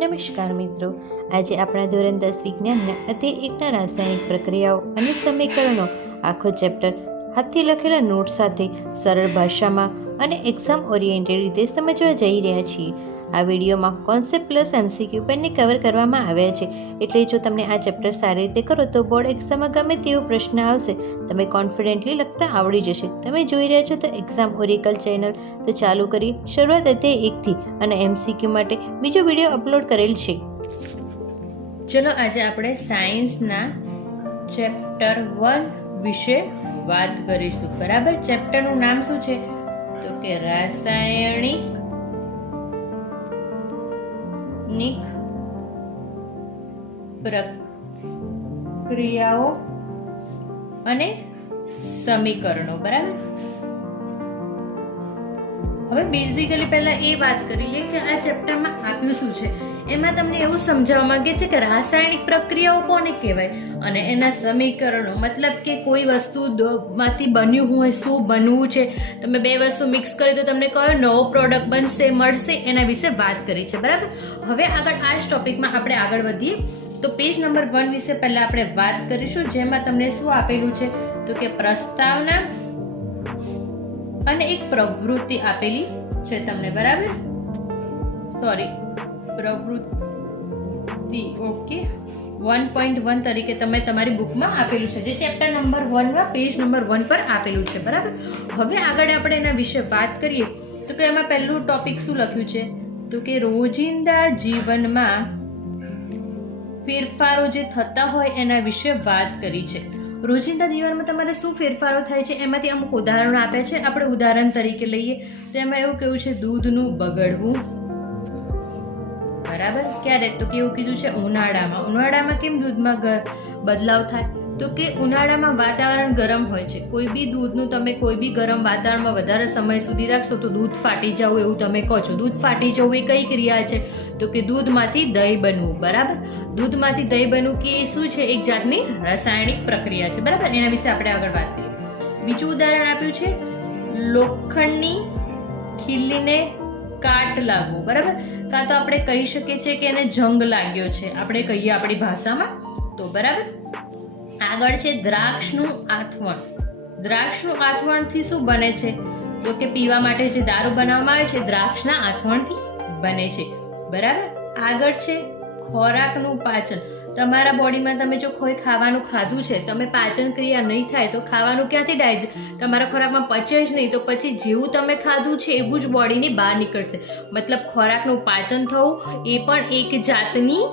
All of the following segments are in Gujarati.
નમસ્કાર મિત્રો, આજે આપણા ધોરણ 10 વિજ્ઞાનના અધ્યાય 1ના રાસાયણિક પ્રક્રિયાઓ અને સમીકરણો આખો ચેપ્ટર હાથથી લખેલા નોટ સાથે સરળ ભાષામાં અને એક્ઝામ ઓરિએન્ટેડ રીતે સમજવા જઈ રહ્યા છીએ. આ વિડીયોમાં કોન્સેપ્ટ પ્લસ એમસીક્યુ બંને કવર કરવામાં આવ્યા છે, એટલે જો તમને આ ચેપ્ટર સારી રીતે કરો તો બોર્ડ એક્ઝામમાં ગમે તેવો પ્રશ્ન આવશે તમે કોન્ફિડન્ટલી લખતા આવડી જશે. તમે જોઈ રહ્યા છો તો એક્ઝામ ઓરેકલ ચેનલ, તો ચાલુ કરીએ. શરૂઆત અધ્યાય 1થી અને એમસીક્યુ માટે બીજો વિડીયો અપલોડ કરેલ છે. ચલો આજે આપણે સાયન્સના ચેપ્ટર 1 વિશે વાત કરીશું. બરાબર, ચેપ્ટરનું નામ શું છે તો કે રાસાયણિક પ્રક્રિયાઓ અને સમીકરણો. બરાબર, હવે બેઝિકલી પહેલા એ વાત કરી લઈએ કે આ ચેપ્ટરમાં આપ્યું શું છે. એમાં તમને એવું સમજાવવા માંગે છે કે રાસાયણિક પ્રક્રિયાઓ કોને કહેવાય અને એના સમીકરણો, મતલબ કે કોઈ વસ્તુ માંથી બન્યું હોય, શું બનવું છે, તમે બે વસ્તુ મિક્સ કરી તો તમને કયો નવો પ્રોડક્ટ બનશે, મળશે, એના વિશે વાત કરી છે. બરાબર, હવે આગળ આ જ ટોપિકમાં આપણે આગળ વધીએ તો પેજ નંબર 1 વિશે પહેલા આપણે વાત કરીશું, જેમાં તમને શું આપેલું છે તો કે પ્રસ્તાવના અને એક પ્રવૃત્તિ આપેલી છે તમને. બરાબર, સોરી, પ્રવૃત્તિ. ઓકે, 1.1 તરીકે તમે તમારી બુકમાં આપેલું છે, જે ચેપ્ટર નંબર 1 માં પેજ નંબર 1 પર આપેલું છે. બરાબર, હવે આગળ આપણે એના વિશે વાત કરીએ તો કે એમાં પહેલું ટોપિક શું લખ્યું છે તો કે રોજિંદા જીવનમાં ફેરફારો જે થતા હોય એના વિશે વાત કરી છે. રોજિંદા જીવનમાં તમારે શું ફેરફારો થાય છે એમાંથી અમુક ઉદાહરણો આપ્યા છે. આપણે ઉદાહરણ તરીકે લઈએ તો એમાં એવું કેવું છે, દૂધનું બગડવું. બરાબર, ક્યારે તો કેવું કીધું છે, ઉનાળામાં કેમ દૂધમાં બદલાવ થાય તો કે ઉનાળામાં વાતાવરણ ગરમ હોય છે. કોઈ બી દૂધનું તમે કોઈ બી ગરમ વાતાવરણમાં વધારે સમય સુધી રાખશો તો દૂધ ફાટી જવું એવું તમે કહો છો. દૂધ ફાટી જવું એ કઈ ક્રિયા છે તો કે દૂધમાંથી દહીં બનવું. બરાબર, દૂધમાંથી દહીં બનવું કે એ શું છે, એક જાતની રાસાયણિક પ્રક્રિયા છે. બરાબર, એના વિશે આપણે આગળ વાત કરીએ. બીજું ઉદાહરણ આપ્યું છે, લોખંડની ખીલીને કાટ લાગવું. બરાબર, કાં તો આપણે કહી શકીએ છીએ કે એને જંગ લાગ્યો છે, આપણે કહીએ આપણી ભાષામાં તો. બરાબર, આગળ છે દ્રાક્ષનું આથવણ. દ્રાક્ષનું આથવણથી શું બને છે તો કે પીવા માટે જે દારૂ બનાવવામાં આવે છે દ્રાક્ષના આથવણથી બને છે. બરાબર, આગળ છે ખોરાકનું પાચન. તમારા બોડીમાં તમે જો કોઈ ખાવાનું ખાધું છે, તમે પાચન ક્રિયા નહીં થાય તો ખાવાનું ક્યાંથી તમારા ખોરાકમાં પચે જ નહીં, તો પછી જેવું તમે ખાધું છે એવું જ બોડીની બહાર નીકળશે. મતલબ ખોરાકનું પાચન થવું એ પણ એક જાતની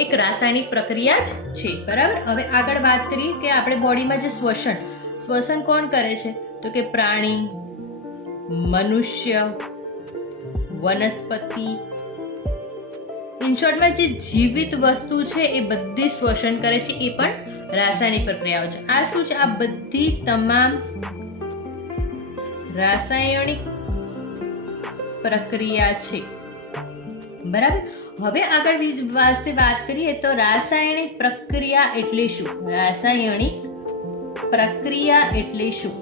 એક રાસાયણિક પ્રક્રિયા જ છે. બરાબર, હવે આગળ વાત કરીએ કે આપણે બોડીમાં જે શ્વસન કોણ કરે છે તો કે પ્રાણી, મનુષ્ય, વનસ્પતિ, ઇન શોર્ટમાં જે જીવિત વસ્તુ છે એ બધી શ્વસન કરે છે, એ પણ રાસાયણિક પ્રક્રિયાઓ છે. આ શું છે, આ બધી તમામ રાસાયણિક પ્રક્રિયા છે. બરાબર, હવે આગળ વાત કરીએ તો રાસાયણિક પ્રક્રિયા એટલે શું. રાસાયણિક પ્રક્રિયા એટલે શું?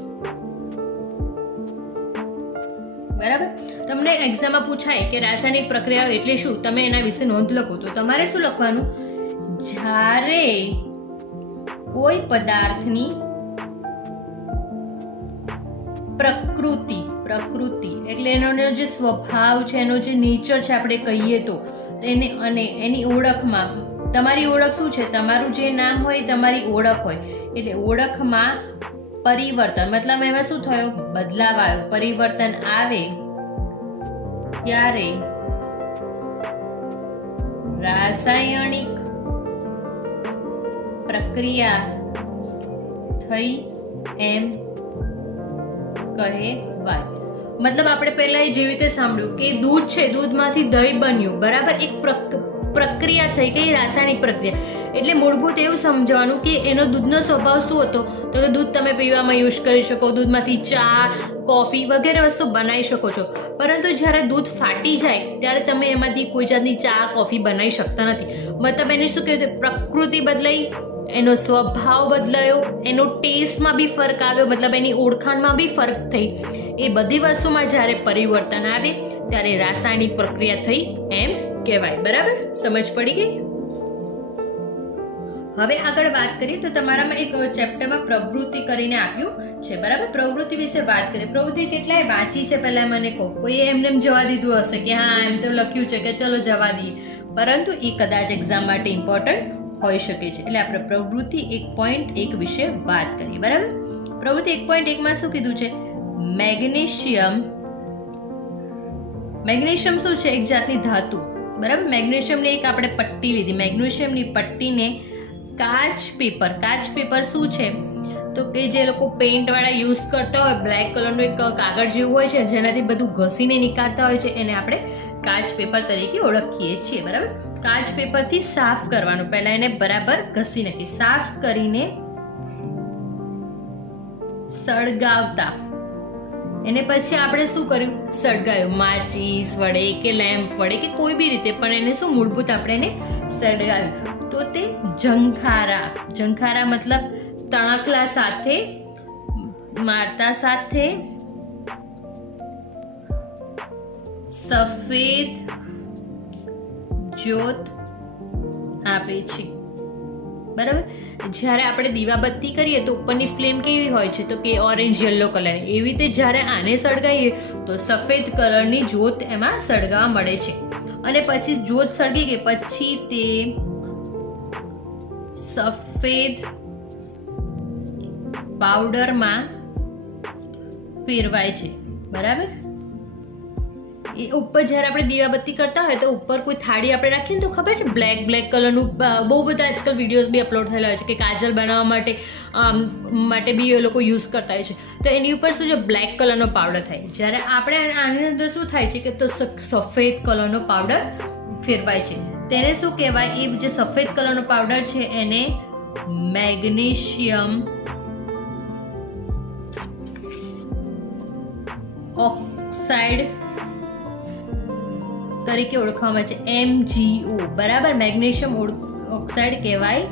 બરાબર, તમને એક્ઝામમાં પૂછાય કે રાસાયણિક પ્રક્રિયા એટલે શું, તમે એના વિશે નોંધ લખો તો તમારે શું લખવાનું, જ્યારે કોઈ પદાર્થની પ્રકૃતિ એટલે એનો જે સ્વભાવ છે, એનો જે નેચર છે આપણે કહીએ તો તેને, અને એની ઓળખમાં, તમારી ઓળખ શું છે, તમારું જે નામ હોય તમારી ઓળખ હોય, એટલે ઓળખમાં પરિવર્તન, મતલબ એમાં શું થયો, બદલાવ આવ્યો, પરિવર્તન આવે ત્યારે રાસાયણિક પ્રક્રિયા થઈ એમ કહેવાય. મતલબ આપણે પહેલા જેવી રીતે સાંભળ્યું કે દૂધ છે, દૂધમાંથી દહીં બન્યું. બરાબર, એક પ્રક્રિયા થઈ ગઈ, રાસાયણિક પ્રક્રિયા. એટલે મૂળભૂત એવું સમજવાનું કે એનો દૂધનો સ્વભાવ શું હતો તો કે દૂધ તમે પીવામાં યુઝ કરી શકો, દૂધમાંથી ચા, કોફી વગેરે વસ્તુ બનાવી શકો છો. પરંતુ જ્યારે દૂધ ફાટી જાય ત્યારે તમે એમાંથી કોઈ જાતની ચા, કોફી બનાવી શકતા નથી. મતલબ એને શું કહેવાય, પ્રકૃતિ બદલાઈ, એનો સ્વભાવ બદલાયો, એનો ટેસ્ટમાં બી ફરક આવ્યો, મતલબ એની ઓળખાણમાં બી ફરક થઈ. એ બધી વસ્તુમાં જ્યારે પરિવર્તન આવે ત્યારે રાસાયણિક પ્રક્રિયા થઈ એમ કહેવાય. બરાબર, સમજ પડી ગઈ? હવે આગળ વાત કરીએ તો તમારામાં એક ચેપ્ટરમાં પ્રવૃત્તિ કરીને આપ્યું છે. બરાબર, પ્રવૃત્તિ વિશે વાત કરીએ. પ્રવૃત્તિ કેટલાય વાંચી છે પહેલા મને કહો. કોઈએ એમને જવા દીધું હશે કે હા એમ તો લખ્યું છે કે ચલો જવા દઈએ, પરંતુ એ કદાચ એક્ઝામ માટે ઇમ્પોર્ટન્ટ હોઈ શકે છે. એટલે આપણે પ્રવૃત્તિ 1.1 વિશે વાત કરીએ. બરાબર, પ્રવૃત્તિ 1.1 શું કીધું છે? મેગ્નેશિયમ શું છે? એક જાતની ધાતુ. બરાબર, મેગ્નેશિયમની એક આપણે પટ્ટી લીધી. મેગ્નેશિયમની પટ્ટીને કાચ પેપર શું છે? તો કે જે લોકો પેઇન્ટ વાળા યુઝ કરતા હોય, બ્લેક કલરનું એક કાગળ જેવું હોય છે જેનાથી બધું ઘસીને નીકાળતા હોય છે, એને આપણે કાચ પેપર તરીકે ઓળખીએ છીએ. બરાબર, કાચ પેપરથી સાફ કરવાનું. પહેલા એને બરાબર ઘસી નાખી, સાફ કરીને સળગાવતા. એને પછી આપણે શું કર્યું? સળગાવ્યું. માચીસ વડે કે લેમ્પ વડે કે કોઈ બી રીતે, પણ એને શું મૂળભૂત આપણે એને સળગાવ્યું. તો તે ઝંખારા મતલબ તણખલા સાથે મારતા સાથે સફેદ જ્યોત આપે છે. બરાબર, જ્યારે આપણે દીવાબત્તી કરીએ તો ઉપરની ફ્લેમ કેવી હોય છે? તો કે ઓરેન્જ યલો કલર. એવી રીતે જ્યારે આને સળગાવીએ તો સફેદ કલરની જ્યોત એમાં સળગાવા મળે છે. અને પછી જ્યોત સળગી ગઈ પછી તે સફેદ પાવડરમાં ફેરવાય છે. બરાબર, એ ઉપર જ્યારે આપણે દીવાબત્તી કરતા હોય તો ઉપર કોઈ થાળી આપણે રાખીએ તો ખબર છે બ્લેક કલરનું બહુ બધા આજકાલ વિડીયોઝ બી અપલોડ થયેલા હોય છે કે કાજલ બનાવવા માટે બી એ લોકો યુઝ કરતા હોય છે. તો એની ઉપર શું છે? બ્લેક કલરનો પાવડર થાય. જ્યારે આપણે આની અંદર શું થાય છે કે તો સફેદ કલરનો પાવડર ફેરવાય છે. તેને શું કહેવાય? એ જે સફેદ કલરનો પાવડર છે એને મેગ્નેશિયમ ઓક્સાઇડ તરીકે ઓળખવામાં આવે છે. MgO. બરાબર, મેગ્નેશિયમ ઓક્સાઇડ કહેવાય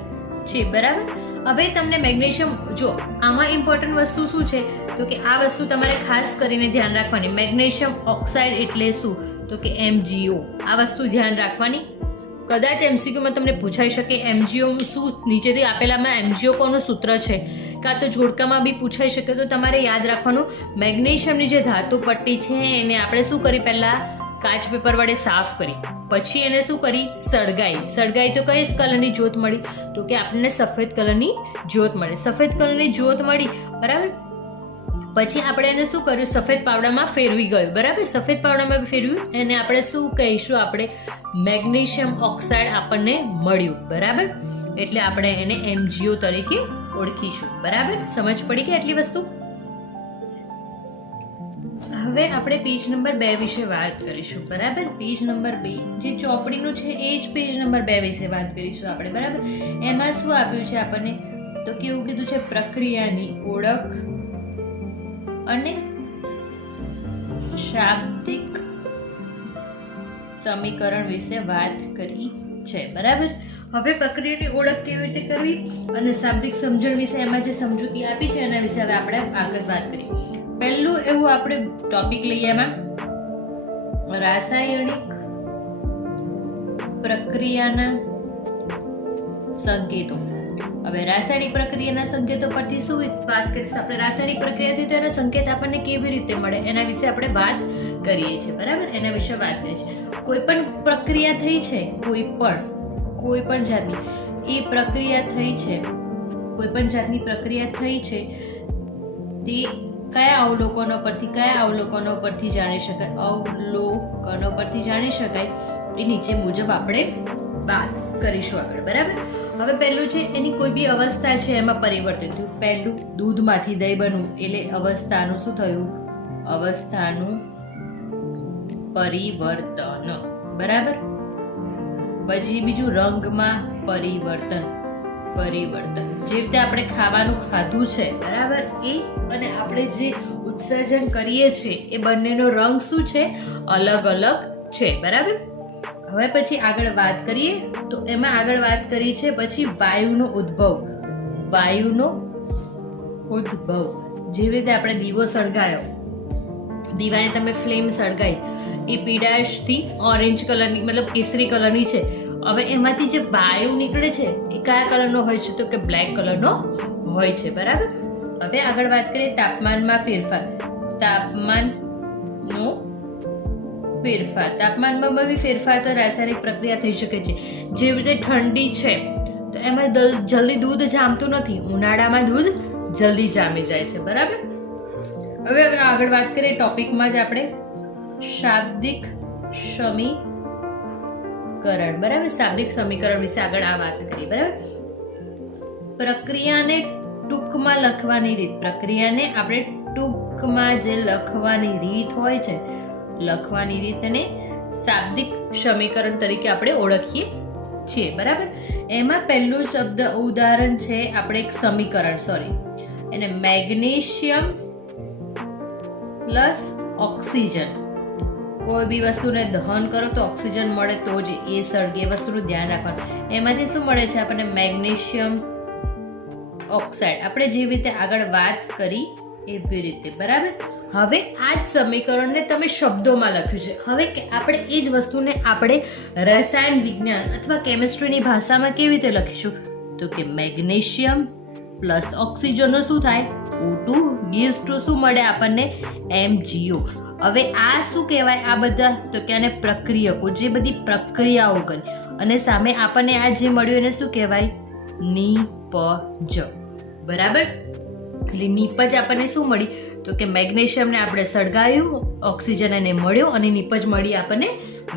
છે. બરાબર, હવે તમને મેગ્નેશિયમ જો આમાં ઇમ્પોર્ટન્ટ વસ્તુ શું છે? તો કે આ વસ્તુ તમારે ખાસ કરીને ધ્યાન રાખવાની. મેગ્નેશિયમ ઓક્સાઇડ એટલે શું? તો કે MgO. આ વસ્તુ ધ્યાન રાખવાની. કદાચ MCQમાં તમને પૂછાઈ શકે MgO શું? નીચેથી આપેલામાં MgO કોનું સૂત્ર છે? કાં તો જોડકામાં બી પૂછાઈ શકે. તો તમારે યાદ રાખવાનું, મેગ્નેશિયમની જે ધાતુ પટ્ટી છે એને આપણે શું કરી? પહેલા કાચ પેપર વડે સાફ કરી, પછી એને શું કરી? સળગાઈ તો કઈ કલરની જ્યોત મળી? તો કે આપણને સફેદ કલરની જ્યોત મળે. સફેદ કલરની જ્યોત મળી. બરાબર, પછી આપણે એને શું કર્યું? સફેદ પાવડામાં ફેરવી ગયું. બરાબર, સફેદ પાવડામાં ફેરવ્યું એને આપણે શું કહીશું? આપણે મેગ્નેશિયમ ઓક્સાઇડ આપણને મળ્યું. બરાબર, એટલે આપણે એને MgO તરીકે ઓળખીશું. બરાબર, સમજ પડી ગઈ આટલી વસ્તુ? હવે આપણે પેજ નંબર 2 વિશે વાત કરીશું. બરાબર, પેજ નંબર 2 જે ચોપડીનું છે એ જ પેજ નંબર 2 વિશે વાત કરીશું આપણે. બરાબર, એમાં શું આપ્યું છે આપણને? તો કેવું કીધું છે? પ્રક્રિયાની ઓળખ અને શાબ્દિક સમીકરણ વિશે વાત કરી છે. બરાબર, હવે પ્રક્રિયાની ઓળખ કેવી રીતે કરવી અને શાબ્દિક સમજણ વિશે એમાં જે સમજૂતી આપી છે એના વિશે હવે આપણે આગળ વાત કરીએ. પહેલું એવું આપણે ટોપિક લઈએ એમાં રાસાયણિક પ્રક્રિયાના સંકેતો. હવે રાસાયણિક પ્રક્રિયાના સંકેતો પરથી શું વાત કરીશું આપણે? રાસાયણિક પ્રક્રિયાથી તેના સંકેત આપણને કેવી રીતે મળે એના વિશે આપણે વાત કરીએ છીએ. બરાબર, એના વિશે વાત કરીએ છીએ. કોઈ પણ પ્રક્રિયા થઈ છે, કોઈ પણ જાતની એ પ્રક્રિયા થઈ છે, કોઈ પણ જાતની પ્રક્રિયા થઈ છે તે કયા અવલોકનો પરથી જાણી શકાય? એ નીચે મુજબ આપણે વાત કરીશું આગળ. બરાબર, હવે પહેલું છે એની કોઈ બી અવસ્થા છે એમાં પરિવર્તન થયું. પહેલું દૂધમાંથી દહીં બનવું એટલે અવસ્થાનું શું થયું? અવસ્થાનું પરિવર્તન. બરાબર, પછી બીજું રંગમાં પરિવર્તન. જે રીતે આપણે ખાવાનું ખાધું છે, બરાબર, એ અને આપણે જે ઉત્સર્જન કરીએ છીએ એ બંનેનો રંગ શું છે? અલગ છે. બરાબર, હવે પછી આગળ વાત કરીએ તો એમાં આગળ વાત કરી છે પછી વાયુનો ઉદ્ભવ. જેવી રીતે આપણે દીવો સળગાયો, દીવાને તમે ફ્લેમ સળગાઈ, એ પીળાશથી ઓરેન્જ કલરની મતલબ કેસરી કલરની છે. હવે એમાંથી જે વાયુ નીકળે છે એ કયા કલરનો હોય છે? તો કે બ્લેક કલરનો હોય છે. બરાબર. હવે આગળ વાત કરીએ તાપમાનમાં ફેરફાર. તાપમાનનો ફેરફાર, તાપમાનમાં બી ફેરફાર તો રાસાયણિક પ્રક્રિયા થઈ શકે છે. જેવી રીતે ઠંડી છે તો એમાં જલ્દી દૂધ જામતું નથી, ઉનાળામાં દૂધ જલ્દી જામી જાય છે. બરાબર. હવે આગળ વાત કરીએ ટોપિકમાં જ આપણે શાબ્દિક સમીકરણ. બરાબર. શાબ્દિક સમીકરણ વિશે આગળ આ વાત કરીએ. બરાબર. પ્રક્રિયાને ટૂંકમાં લખવાની રીત. પ્રક્રિયાને આપણે ટૂંકમાં જે લખવાની રીત હોય છે, લખવાની રીતને શાબ્દિક સમીકરણ તરીકે આપણે ઓળખીએ છીએ. બરાબર. એમાં પહેલું શબ્દ ઉદાહરણ છે આપણે એક સમીકરણ, એને મેગ્નેશિયમ પ્લસ ઓક્સિજન. કોઈ બી વસ્તુને દહન કરો તો ઓક્સિજન મળે તો જ એ સળગે, એ વસ્તુનું ધ્યાન રાખવાનું. એમાંથી શું મળે છે આપણને? Magnesium oxide. આપણે જેવી રીતે આગળ વાત કરી એવી રીતે. બરાબર. હવે આ જ સમીકરણને તમે શબ્દોમાં લખ્યું છે. હવે આપણે એ જ વસ્તુને આપણે રસાયણ વિજ્ઞાન અથવા કેમિસ્ટ્રીની ભાષામાં કેવી રીતે લખીશું? તો કે મેગ્નેશિયમ પ્લસ ઓક્સિજનનો શું થાય? O2 gives to શું મળે આપણને? MgO. હવે આ શું કહેવાય? આ બધા તો કે આને પ્રક્રિયકો, જે બધી પ્રક્રિયાઓ કરી અને સામે આપણને આ જે મળ્યું એને શું કહેવાય? નિપજ. બરાબર. એટલે નિપજ આપણને શું મળી? તો કે મેગ્નેશિયમને આપણે સળગાવ્યું, ઓક્સિજન એને મળ્યો અને નિપજ મળી આપણને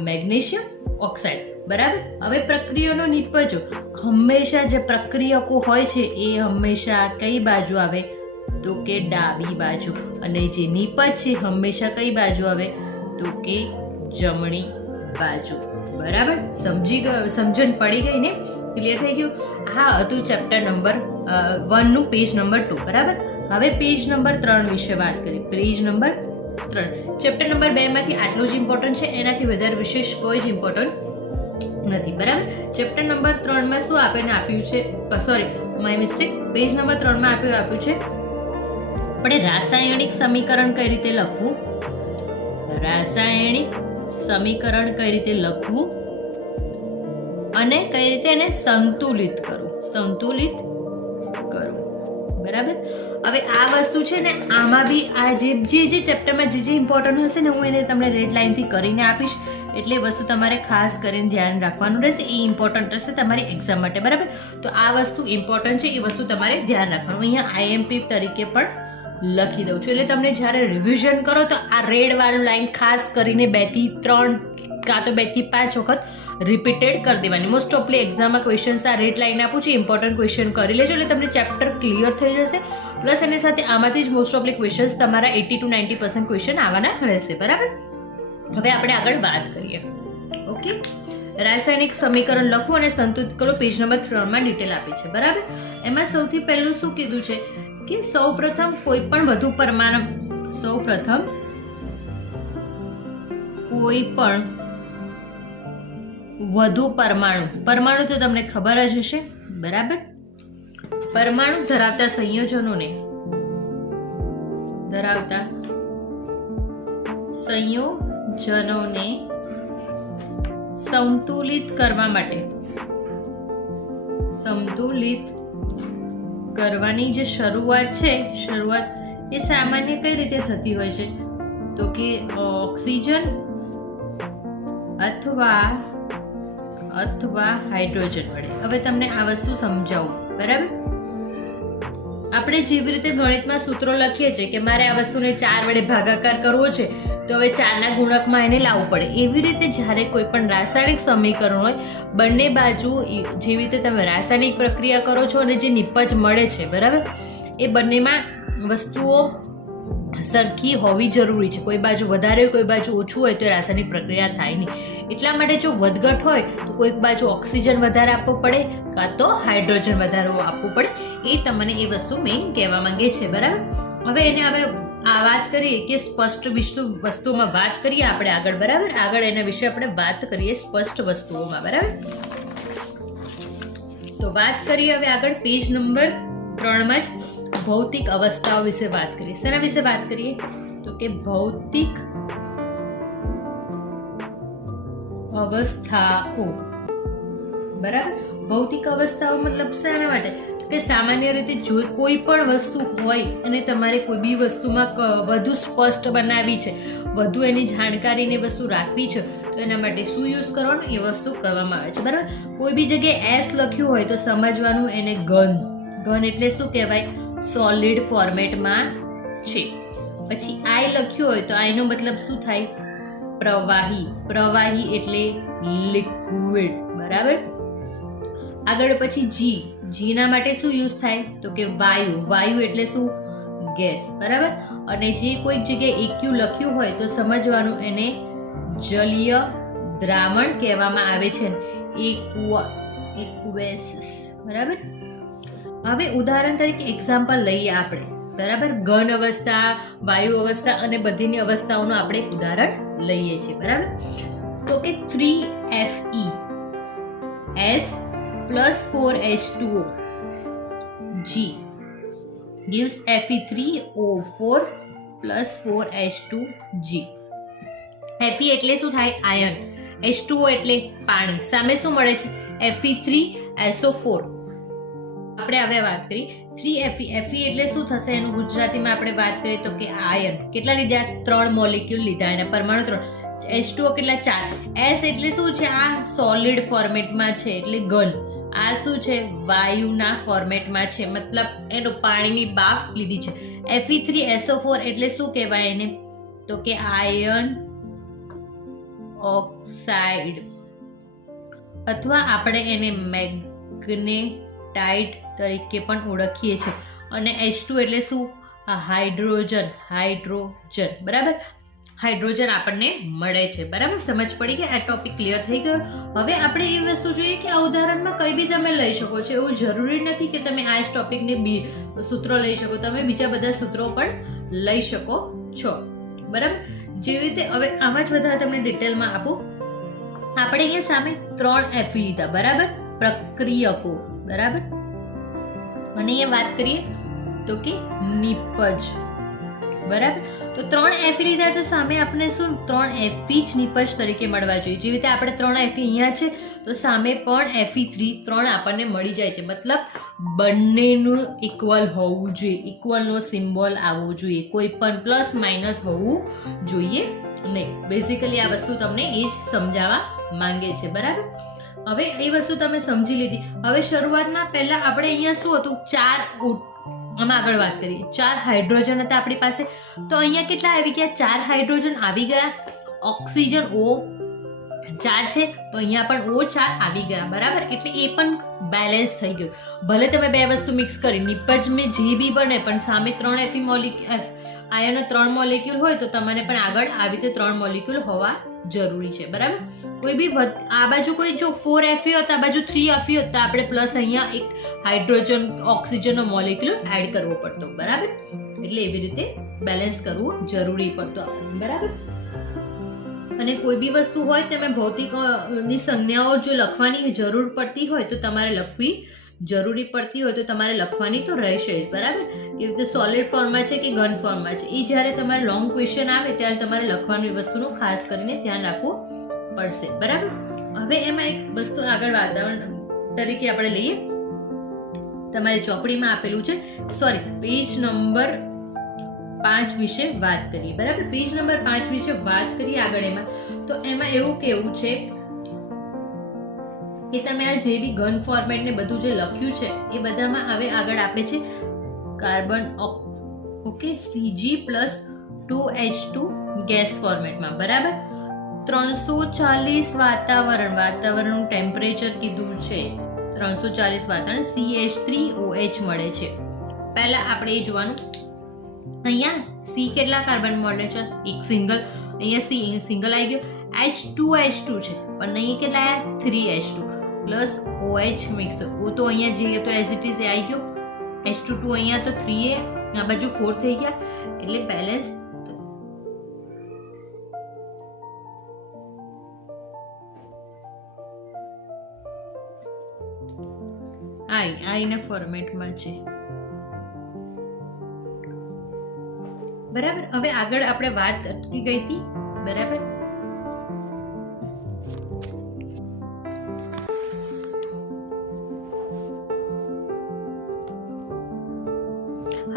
મેગ્નેશિયમ ઓક્સાઇડ. બરાબર. હવે પ્રક્રિયાનો નિપજો હંમેશા જે પ્રક્રિયકો હોય છે એ હંમેશા કઈ બાજુ આવે? તો કે ડાબી બાજુ. અને જે નિપજ છે હંમેશા કઈ બાજુ આવે? તો કે જમણી બાજુ. બરાબર. સમજણ પડી ગઈ ને? ક્લિયર થઈ ગયું? હા હતું ચેપ્ટર નંબર 1 નું પેજ નંબર 2. બરાબર. હવે પેજ નંબર 3 વિશે વાત કરીએ. પેજ નંબર 3 ચેપ્ટર નંબર 2 માંથી આટલું જ ઇમ્પોર્ટન્ટ છે, એનાથી વધારે વિશેષ કોઈ જ ઇમ્પોર્ટન્ટ નથી. બરાબર. ચેપ્ટર નંબર 3 માં શું આપ્યું છે? My mistake. પેજ નંબર 3 માં આપ્યું છે આપણે રાસાયણિક સમીકરણ કઈ રીતે લખવું, રાસાયણિક સમીકરણ કઈ રીતે લખવું અને કઈ રીતે એને સંતુલિત કરવું. બરાબર. હવે આ વસ્તુ છે ને, આમાં બી આ જે ચેપ્ટરમાં જે ઇમ્પોર્ટન્ટ હશે ને, હું એને તમને રેડ લાઇનથી કરીને આપીશ. એટલે વસ્તુ તમારે ખાસ કરીને ધ્યાન રાખવાનું રહેશે. એ ઇમ્પોર્ટન્ટ હશે તમારી એક્ઝામ માટે. બરાબર. તો આ વસ્તુ ઇમ્પોર્ટન્ટ છે, એ વસ્તુ તમારે ધ્યાન રાખવાનું. અહીંયા IMP તરીકે પણ લખી દઉં છું. એટલે તમને જ્યારે રિવિઝન કરો તો આ રેડ વાળું લાઈન ખાસ કરીને 2 થી 3 કાં તો 2 થી 5 વખત રિપીટેડ કરી દેવાની. મોસ્ટ ઓફલી એક્ઝામમાં ક્વેશ્ચન્સ આ રેડ લાઈન આપું છું, ઇમ્પોર્ટન્ટ ક્વેશ્ચન કરી લેજો એટલે તમને ચેપ્ટર ક્લિયર થઈ જશે. પ્લસ એની સાથે આમાંથી જ મોસ્ટ ઓફલી ક્વેશ્ચન્સ તમારા 80 to 90% ક્વેશ્ચન આવવાના રહેશે. બરાબર. હવે આપણે આગળ વાત કરીએ. ઓકે. રાસાયણિક સમીકરણ લખવું અને સંતુલિત કરો. પેજ નંબર 3 માં ડિટેલ આપી છે. બરાબર. એમાં સૌથી પહેલું શું કીધું છે કે સૌપ્રથમ કોઈ પણ વધુ પરમાણુ તો તમને ખબર જ હશે. બરાબર. પરમાણુ ધરાવતા સંયોજનોને સંતુલિત કરવાની જે શરૂઆત એ સામાન્ય કઈ રીતે થતી હોય છે? તો કે ઓક્સિજન અથવા હાઇડ્રોજન વડે. હવે તમને આ વસ્તુ સમજાવું. બરાબર. આપણે જેવી રીતે ગણિતમાં સૂત્રો લખીએ છીએ કે મારે આ વસ્તુને 4 વડે ભાગાકાર કરવો છે તો હવે 4ના ગુણકમાં એને લાવવું પડે. એવી રીતે જ્યારે કોઈ પણ રાસાયણિક સમીકરણ હોય, બંને બાજુ જેવી રીતે તમે રાસાયણિક પ્રક્રિયા કરો છો અને જે નિપજ મળે છે, બરાબર, એ બંનેમાં વસ્તુઓ સરખી હોવી જરૂરી છે. કોઈ બાજુ વધારે હોય, કોઈ બાજુ ઓછું હોય તો રાસાયણિક પ્રક્રિયા થાય નહીં. એટલા માટે જો વધઘટ હોય તો કોઈક બાજુ ઓક્સિજન વધારે આપવું પડે કાં તો હાઇડ્રોજન વધારે આપવું પડે. એ તમને એ વસ્તુ મેઇન કહેવા માંગે છે. બરાબર. હવે આ વાત કરીએ કે સ્પષ્ટ વસ્તુઓમાં વાત કરીએ આપણે આગળ. બરાબર. આગળ એના વિશે આપણે વાત કરીએ સ્પષ્ટ વસ્તુઓમાં. બરાબર. તો વાત કરીએ હવે આગળ પેજ નંબર 3 માં જ ભૌતિક અવસ્થાઓ વિશે વાત કરીએ. શેના વિશે વાત કરીએ? તો કે ભૌતિક અવસ્થાઓ. બરાબર, ભૌતિક અવસ્થાઓ મતલબ શાના માટે કે સામાન્ય રીતે જો કોઈ પણ વસ્તુ હોય અને તમારે કોઈ બી વસ્તુમાં વધુ સ્પષ્ટ બનાવવી છે, વધુ એની જાણકારીને વસ્તુ રાખવી છે, તો એના માટે શું યુઝ કરવાનું એ વસ્તુ કરવામાં આવે છે. બરાબર, કોઈ બી જગ્યાએ એસ લખ્યું હોય તો સમજવાનું એને ઘન. ઘન એટલે શું કહેવાય? સોલિડ ફોર્મેટમાં છે. પછી આઈ લખ્યું હોય તો આઈનો મતલબ શું થાય? પ્રવાહી. પ્રવાહી એટલે લિક્વિડ. બરાબર, આગળ પછી જી. જીના માટે શું યુઝ થાય? તો કે વાયુ. વાયુ એટલે શું? ગેસ. બરાબર, અને જે કોઈક જગ્યાએ એક્યુ લખ્યું હોય તો સમજવાનું એને જલીય દ્રાવણ કહેવામાં આવે છે. એક્વેસિસ. બરાબર, હવે ઉદાહરણ તરીકે એક્ઝામ્પલ લઈએ આપણે. બરાબર, ઘન અવસ્થા, વાયુ અવસ્થા અને બધીની અવસ્થાઓનું આપણે એક ઉદાહરણ લઈએ છીએ. બરાબર, તો કે 3Fe S plus 4H2O G gives Fe3O4 plus 4H2G. Fe એટલે શું થાય? આયન. H2O એટલે પાણી. સામે શું મળે છે? Fe3SO4. આપણે હવે વાત કરી 3Fe. Fe એટલે શું થશે? એનું ગુજરાતીમાં આપણે વાત કરીએ તો કે આયન. કેટલા લીધા? 3 મોલિક્યુલ લીધા, એના પરમાણુ 3. H2O કેટલા? 4. S એટલે શું છે? આ સોલિડ ફોર્મેટમાં છે એટલે ઘન. આ શું છે? વાયુના ફોર્મેટમાં છે, મતલબ એનો પાણીની બાફ લીધી છે. Fe3SO4 એટલે શું કહેવાય એને? તો કે આયન ઓક્સાઇડ, અથવા આપણે એને મેગ્નેટાઇટ તરીકે પણ ઓળખીએ છીએ. અને H2 એટલે શું? હાઇડ્રોજન. હાઇડ્રોજન. બરાબર, હાઇડ્રોજન આપણને મળે છે. બરાબર, સમજ પડી કે આ ટોપિક ક્લિયર થઈ ગયો. હવે આપણે એ વસ્તુ જોઈએ કે આ ઉદાહરણમાં કઈ બી તમે લઈ શકો છો. એવું જરૂરી નથી કે તમે આ જ ટોપિકને સૂત્રો લઈ શકો, તમે બીજા બધા સૂત્રો પણ લઈ શકો છો. બરાબર, જેવી રીતે હવે આમાં જ વધારે તમને ડિટેલમાં આપું. આપણે અહીંયા સામે 3 Fe લીધા. બરાબર, પ્રક્રિયકો. બરાબર, અને અહીંયા વાત કરીએ તો કે નિપજ. બરાબર, તો 3 Fe લીધા છે, સામે આપણે શું 3 Fe જ નિપજ તરીકે મળવા જોઈએ. જેવી રીતે આપણે 3 Fe અહીંયા છે તો સામે પણ Fe3 3 આપણને મળી જાય છે. મતલબ બંનેનું ઇક્વલ હોવું જોઈએ, ઇક્વલનો સિમ્બોલ આવવો જોઈએ, કોઈ પણ પ્લસ માઇનસ હોવું જોઈએ નહીં. બેઝિકલી આ વસ્તુ તમને એ જ સમજાવવા માંગે છે. બરાબર, હવે એ વસ્તુ તમે સમજી લીધી. હવે શરૂઆતમાં પહેલા આપણે અહીંયા શું હતું? 4 આમાં આગળ વાત કરીએ. 4 હાઇડ્રોજન હતા આપણી પાસે, તો અહીંયા કેટલા આવી ગયા? 4 હાઇડ્રોજન આવી ગયા. ઓક્સિજન O4 છે તો અહીંયા પણ O4 આવી ગયા. બરાબર, એટલે એ પણ બેલેન્સ થઈ ગયું. ભલે તમે બે વસ્તુ મિક્સ કરી, નિપજ મેં જે બી બને, પણ સામે 3 Fe આયનો 3 મોલિક્યુલ હોય તો તમારે પણ આગળ આવી રીતે 3 મોલિક્યુલ હોવા જરૂરી છે. બરાબર, કોઈ બી આ બાજુ કોઈ જો 4 Fe હોત, આ બાજુ 3 Fe હોત, તો આપણે પ્લસ અહીંયા એક હાઇડ્રોજન ઓક્સિજનનો મોલિક્યુલ એડ કરવો પડતો. બરાબર, એટલે એવી રીતે બેલેન્સ કરવું જરૂરી પડતો આપણને. બરાબર, અને કોઈ બી વસ્તુ હોય તમે ભૌતિકની સંજ્ઞાઓ જો લખવાની જરૂર પડતી હોય તો તમારે લખવી જરૂરી પડતી હોય તો તમારે લખવાની તો રહેશે જ. બરાબર, કેવી રીતે સોલિડ ફોર્મમાં છે કે ઘન ફોર્મમાં છે, એ જ્યારે તમારે લોંગ ક્વેશ્ચન આવે ત્યારે તમારે લખવાની વસ્તુનું ખાસ કરીને ધ્યાન રાખવું પડશે. બરાબર, હવે એમાં એક વસ્તુ આગળ વાતાવરણ તરીકે આપણે લઈએ. તમારી ચોપડીમાં આપેલું છે, સોરી પેજ નંબર 5 વિશે વાત કરીએ. બરાબર, પેજ નંબર 5 વિશે વાત કરીએ આગળ. એમાં તો એમાં એવું કેવું છે કે તમે આ જે બી ઘન ફોર્મેટ ને બધું જે લખ્યું છે એ બધામાં હવે આગળ આપે છે કાર્બન ઓકે Cg+2H2 ગેસ ફોર્મેટમાં. બરાબર, 340 વાતાવરણનું ટેમ્પરેચર કીધું છે. 340 વાતાવરણ CH3OH મળે છે. પહેલા આપણે એ જોવાનું, અહીંયા C કેટલા કાર્બન મળે છે? એક સિંગલ. અહીંયા C સિંગલ આવી ગયો. H2H2 છે પણ અહીં કેટલા આવ્યા? 3H2 plus OH mix. O તો અહીંયા જે તો એઝ ઇટ ઇઝ આવી ગયો. H22 અહીંયા તો 3 આ બાજુ 4 થઈ ગયા, એટલે બેલેન્સ. આઈના ફોર્મેટમાં છે. બરાબર, હવે આગળ આપણે વાત અટકી ગઈ હતી. બરાબર,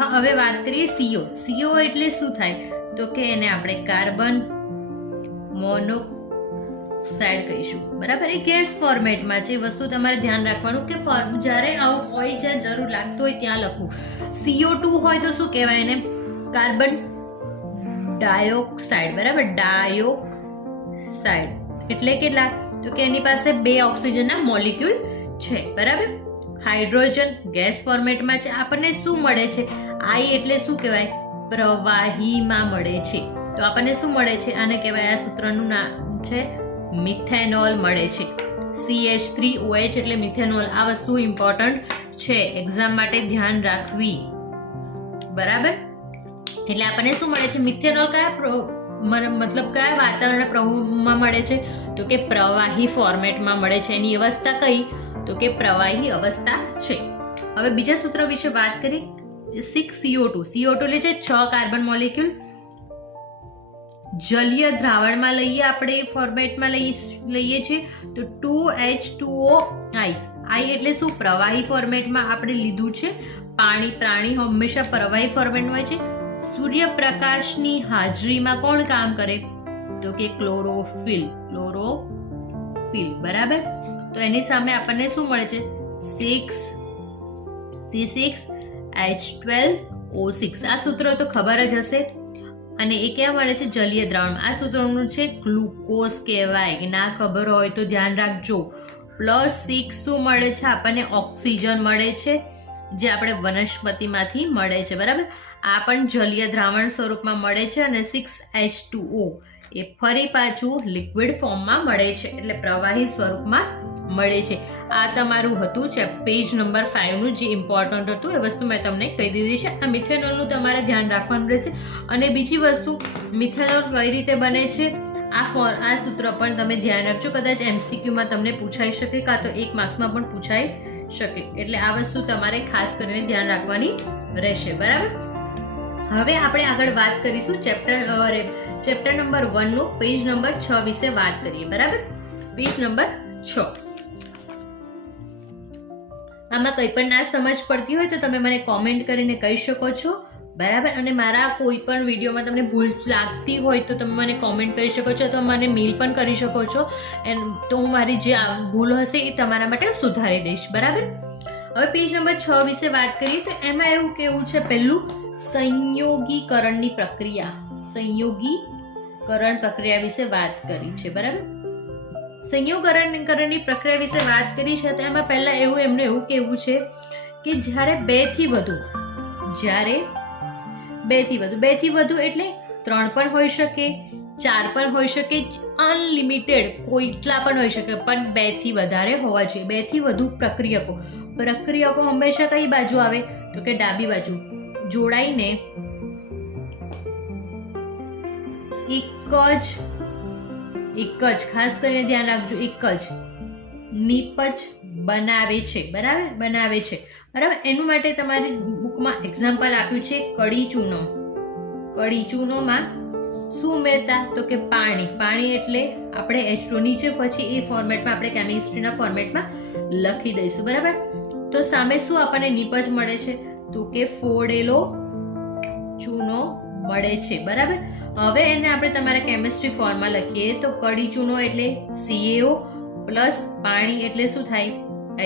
હા, હવે વાત કરીએ CO. CO એટલે શું થાય તો કે એને આપણે કાર્બન મોનોક્સાઇડ કહીશું, બરાબર. એ ગેસ ફોર્મેટમાં છે. વસ્તુ તમારે ધ્યાન રાખવાનું કે જ્યારે આવું હોય જ્યાં જરૂર લાગતું હોય ત્યાં લખવું. CO2 હોય તો શું કહેવાય એને? કાર્બન ડાયોક્સાઇડ, બરાબર. ડાયોક્સાઇડ એટલે કેટલા તો કે એની પાસે 2 ઓક્સિજનના મોલિક્યુલ છે, બરાબર. હાઇડ્રોજન ગેસ ફોર્મેટમાં છે. આપણને શું મળે છે? I એટલે શું કહેવાય? પ્રવાહીમાં મળે છે. તો આપણને શું મળે છે? આને કહેવાય, આ સૂત્રનું નામ છે મિથેનોલ મળે છે. CH3OH એટલે મિથેનોલ. આ વસ્તુ ઇમ્પોર્ટન્ટ છે, એક્ઝામ માટે ધ્યાન રાખવી, બરાબર. એટલે આપણને શું મળે છે? મિથેનોલ મતલબ કયા વાતાવરણમાં મળે છે તો કે પ્રવાહી ફોર્મેટમાં મળે છે. એની અવસ્થા કઈ તો કે પ્રવાહી અવસ્થા છે. હવે બીજા સૂત્ર વિશે વાત કરીએ. 6CO2 એટલે છે 6 કાર્બન મોલિક્યુલ. જલીય દ્રાવણમાં લઈએ આપણે ફોર્મેટમાં લઈએ છીએ તો 2H2OI. I એટલે શું? પ્રવાહી ફોર્મેટમાં આપણે લીધું છે. પ્રાણી હંમેશા પ્રવાહી ફોર્મેટમાં હોય છે. સૂર્યપ્રકાશની હાજરીમાં કોણ કામ કરે તો કે ક્લોરોફિલ, બરાબર. તો એની સામે આપણને શું મળે છે? 6C6H12O6. આ સૂત્ર તો ખબર જ હશે. અને એ ક્યાં મળે છે? જલીય દ્રાવણમાં. આ સૂત્રનું છે ગ્લુકોઝ કહેવાય. ના ખબર હોય તો ધ્યાન રાખજો. +6 શું મળે છે? આપણને ઓક્સિજન મળે છે, જે આપણે વનસ્પતિમાંથી મળે છે, બરાબર. આ પણ જલીય દ્રાવણ સ્વરૂપમાં મળે છે. અને 6H2O એ ફરી પાછું લિક્વિડ ફોર્મમાં મળે છે, એટલે પ્રવાહી સ્વરૂપમાં મળે છે. આ તમારું હતું પેજ નંબર 5 નું, જે ઇમ્પોર્ટન્ટ હતું. એ વસ્તુ મેં તમને કહી દીધી છે. આ મિથેનોલનું તમારે ધ્યાન રાખવાનું રહેશે. અને બીજી વસ્તુ, મિથેનોલ કઈ રીતે બને છે આ સૂત્ર પણ તમે ધ્યાન રાખજો. કદાચ MCQમાં તમને પૂછાઈ શકે, કાં તો 1 માર્ક્સમાં પણ પૂછાઈ શકે. એટલે આ વસ્તુ તમારે ખાસ કરીને ધ્યાન રાખવાની રહેશે, બરાબર. હવે આપણે આગળ વાત કરીશું ચેપ્ટર નંબર 1 નું પેજ નંબર 6 વિશે વાત કરીએ, બરાબર. Page number 6. આમાં કંઈ પણ ના સમજ પડતી હોય તો તમે મને કોમેન્ટ કરીને કહી શકો છો, બરાબર. અને મારા કોઈ પણ વિડીયોમાં તમને ભૂલ લાગતી હોય તો તમે મને કોમેન્ટ કરી શકો છો, અથવા મને મેલ પણ કરી શકો છો. તો હું મારી જે ભૂલ હશે એ તમારા માટે સુધારી દઈશ, બરાબર. હવે પેજ નંબર 6 વિશે વાત કરીએ તો એમાં એવું કેવું છે, પહેલું સંયોગીકરણની પ્રક્રિયા વિશે વાત કરી છે, બરાબર. સંયોગીકરણની પ્રક્રિયા વિશે વાત કરી છે તો એમાં પહેલા એમનું એવું કહેવું છે કે જ્યારે 2 થી વધુ એટલે 3 પણ હોઈ શકે, 4 પણ હોઈ શકે, અનલિમિટેડ કેટલા પણ હોઈ શકે, પણ 2 થી વધારે હોવા જોઈએ. 2 થી વધુ પ્રક્રિયકો હંમેશા કઈ બાજુ આવે તો કે ડાબી બાજુ જોડાઈને એક જ ખાસ કરીને ધ્યાન રાખજો, એક જ નિપજ બનાવે છે, બરાબર. એનું માટે તમારી બુકમાં એક્ઝામ્પલ આપ્યું છે કડી ચૂર્ણોમાં શું ઉમેરતા તો કે પાણી એટલે આપણે H2 નીચે પછી એ ફોર્મેટમાં આપણે કેમિસ્ટ્રીના ફોર્મેટમાં લખી દઈશું, બરાબર. તો સામે શું આપણને નિપજ મળે છે તો કે ફોડેલો ચૂનો મળે છે, બરાબર. હવે એને આપણે તમારા કેમિસ્ટ્રી ફોર્મમાં લખીએ તો કડી ચૂનો એટલે CaO પ્લસ પાણી એટલે શું થાય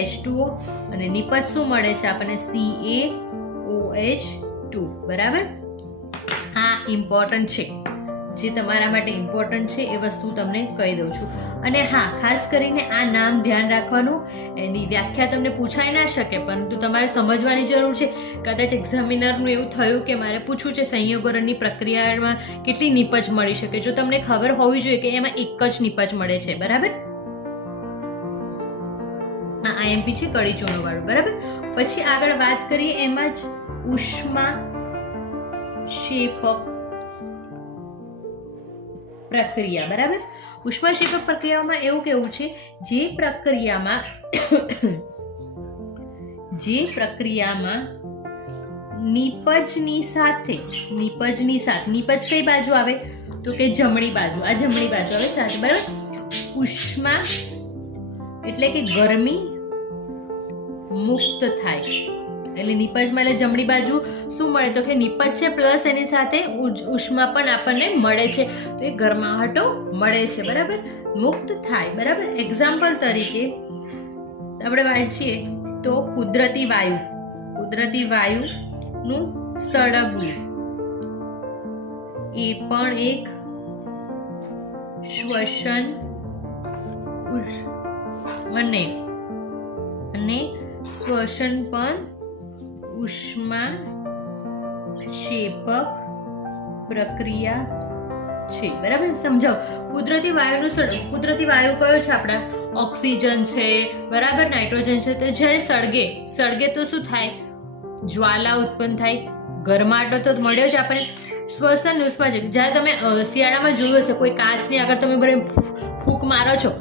H2O, અને નિપજ શું મળે છે આપણને CaOH2, બરાબર. આ ઇમ્પોર્ટન્ટ છે, જે તમારા માટે ઇમ્પોર્ટન્ટ છે એ વસ્તુ તમને કહી દઉં છું. અને હા, ખાસ કરીને આ નામ ધ્યાન રાખવાનું. એની વ્યાખ્યા તમને પૂછાઈ ના શકે, પરંતુ તમારે સમજવાની જરૂર છે. કદાચ એક્ઝામિનરનું એવું થયું કે મારે પૂછવું છે સંયોગીકરણની પ્રક્રિયામાં કેટલી નિપજ મળી શકે, જો તમને ખબર હોવી જોઈએ કે એમાં એક જ નિપજ મળે છે, બરાબર. આ IMP છે કડી ચૂર્ણો વાળું, બરાબર. પછી આગળ વાત કરીએ એમાં જ ઉષ્માક્ષેપક પ્રક્રિયા, બરાબર. ઉષ્માક્ષેપક પ્રક્રિયામાં એવું કેવું છે જે પ્રક્રિયામાં નિપજની સાથે નિપજ કઈ બાજુ આવે તો કે જમણી બાજુ, આ જમણી બાજુ આવે સાથે, બરાબર. ઉષ્મા એટલે કે ગરમી મુક્ત થાય, એટલે નિપજમાં એટલે જમણી બાજુ શું મળે તો કે નિપજ છે પ્લસ એની સાથે ઉષ્મા પણ આપણને મળે છે, તો એ ગરમાહટો મળે છે, બરાબર, મુક્ત થાય, બરાબર. એક્ઝામ્પલ તરીકે આપણે વાંચીએ તો કુદરતી વાયુનું સળગવું એ પણ એક શ્વસન અને શ્વસન પણ ઉષ્મા ક્ષેપક પ્રક્રિયા છે, બરાબર. સમજાવો. કુદરતી વાયુ કયો છે આપણા? ઓક્સિજન છે, બરાબર, નાઇટ્રોજન છે. તો જ્યારે સળગે તો શું થાય? જ્વાલા ઉત્પન્ન થાય, ગરમાટો તો મળ્યો જ આપણને. શ્વસન ઉષ્મા છે. જ્યારે તમે શિયાળામાં જોયું હશે કોઈ કાચની આગળ તમે બરે ફૂંક મારો છો,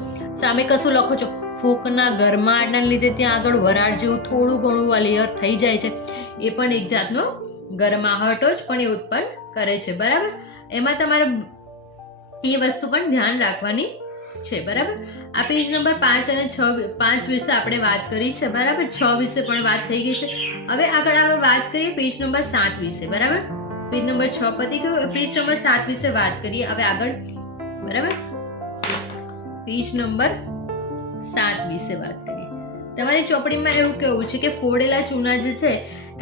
સામે કશું લખો છો, ફૂંકના ગરમાટના લીધે ત્યાં આગળ વરાળ જેવું થોડું ઘણું લેયર થઈ જાય છે, એ પણ એક જાતનો ગરમાહટો જ પણ એ ઉત્પન્ન કરે છે, બરાબર. એમાં તમારે એ વસ્તુ પણ ધ્યાન રાખવાની છે, બરાબર. આ પેજ નંબર 5 અને 5 વિશે આપણે વાત કરી છે, બરાબર. 6 વિશે પણ વાત થઈ ગઈ છે. હવે આગળ આપણે વાત કરીએ પેજ નંબર 7 વિશે, બરાબર. પેજ નંબર 6 પતી ગયો, પેજ નંબર 7 વિશે વાત કરીએ હવે આગળ, બરાબર. પેજ નંબર 7 વિશે વાત કરીએ. તમારી ચોપડીમાં એવું કેવું છે કે ફોડેલા ચૂના જે છે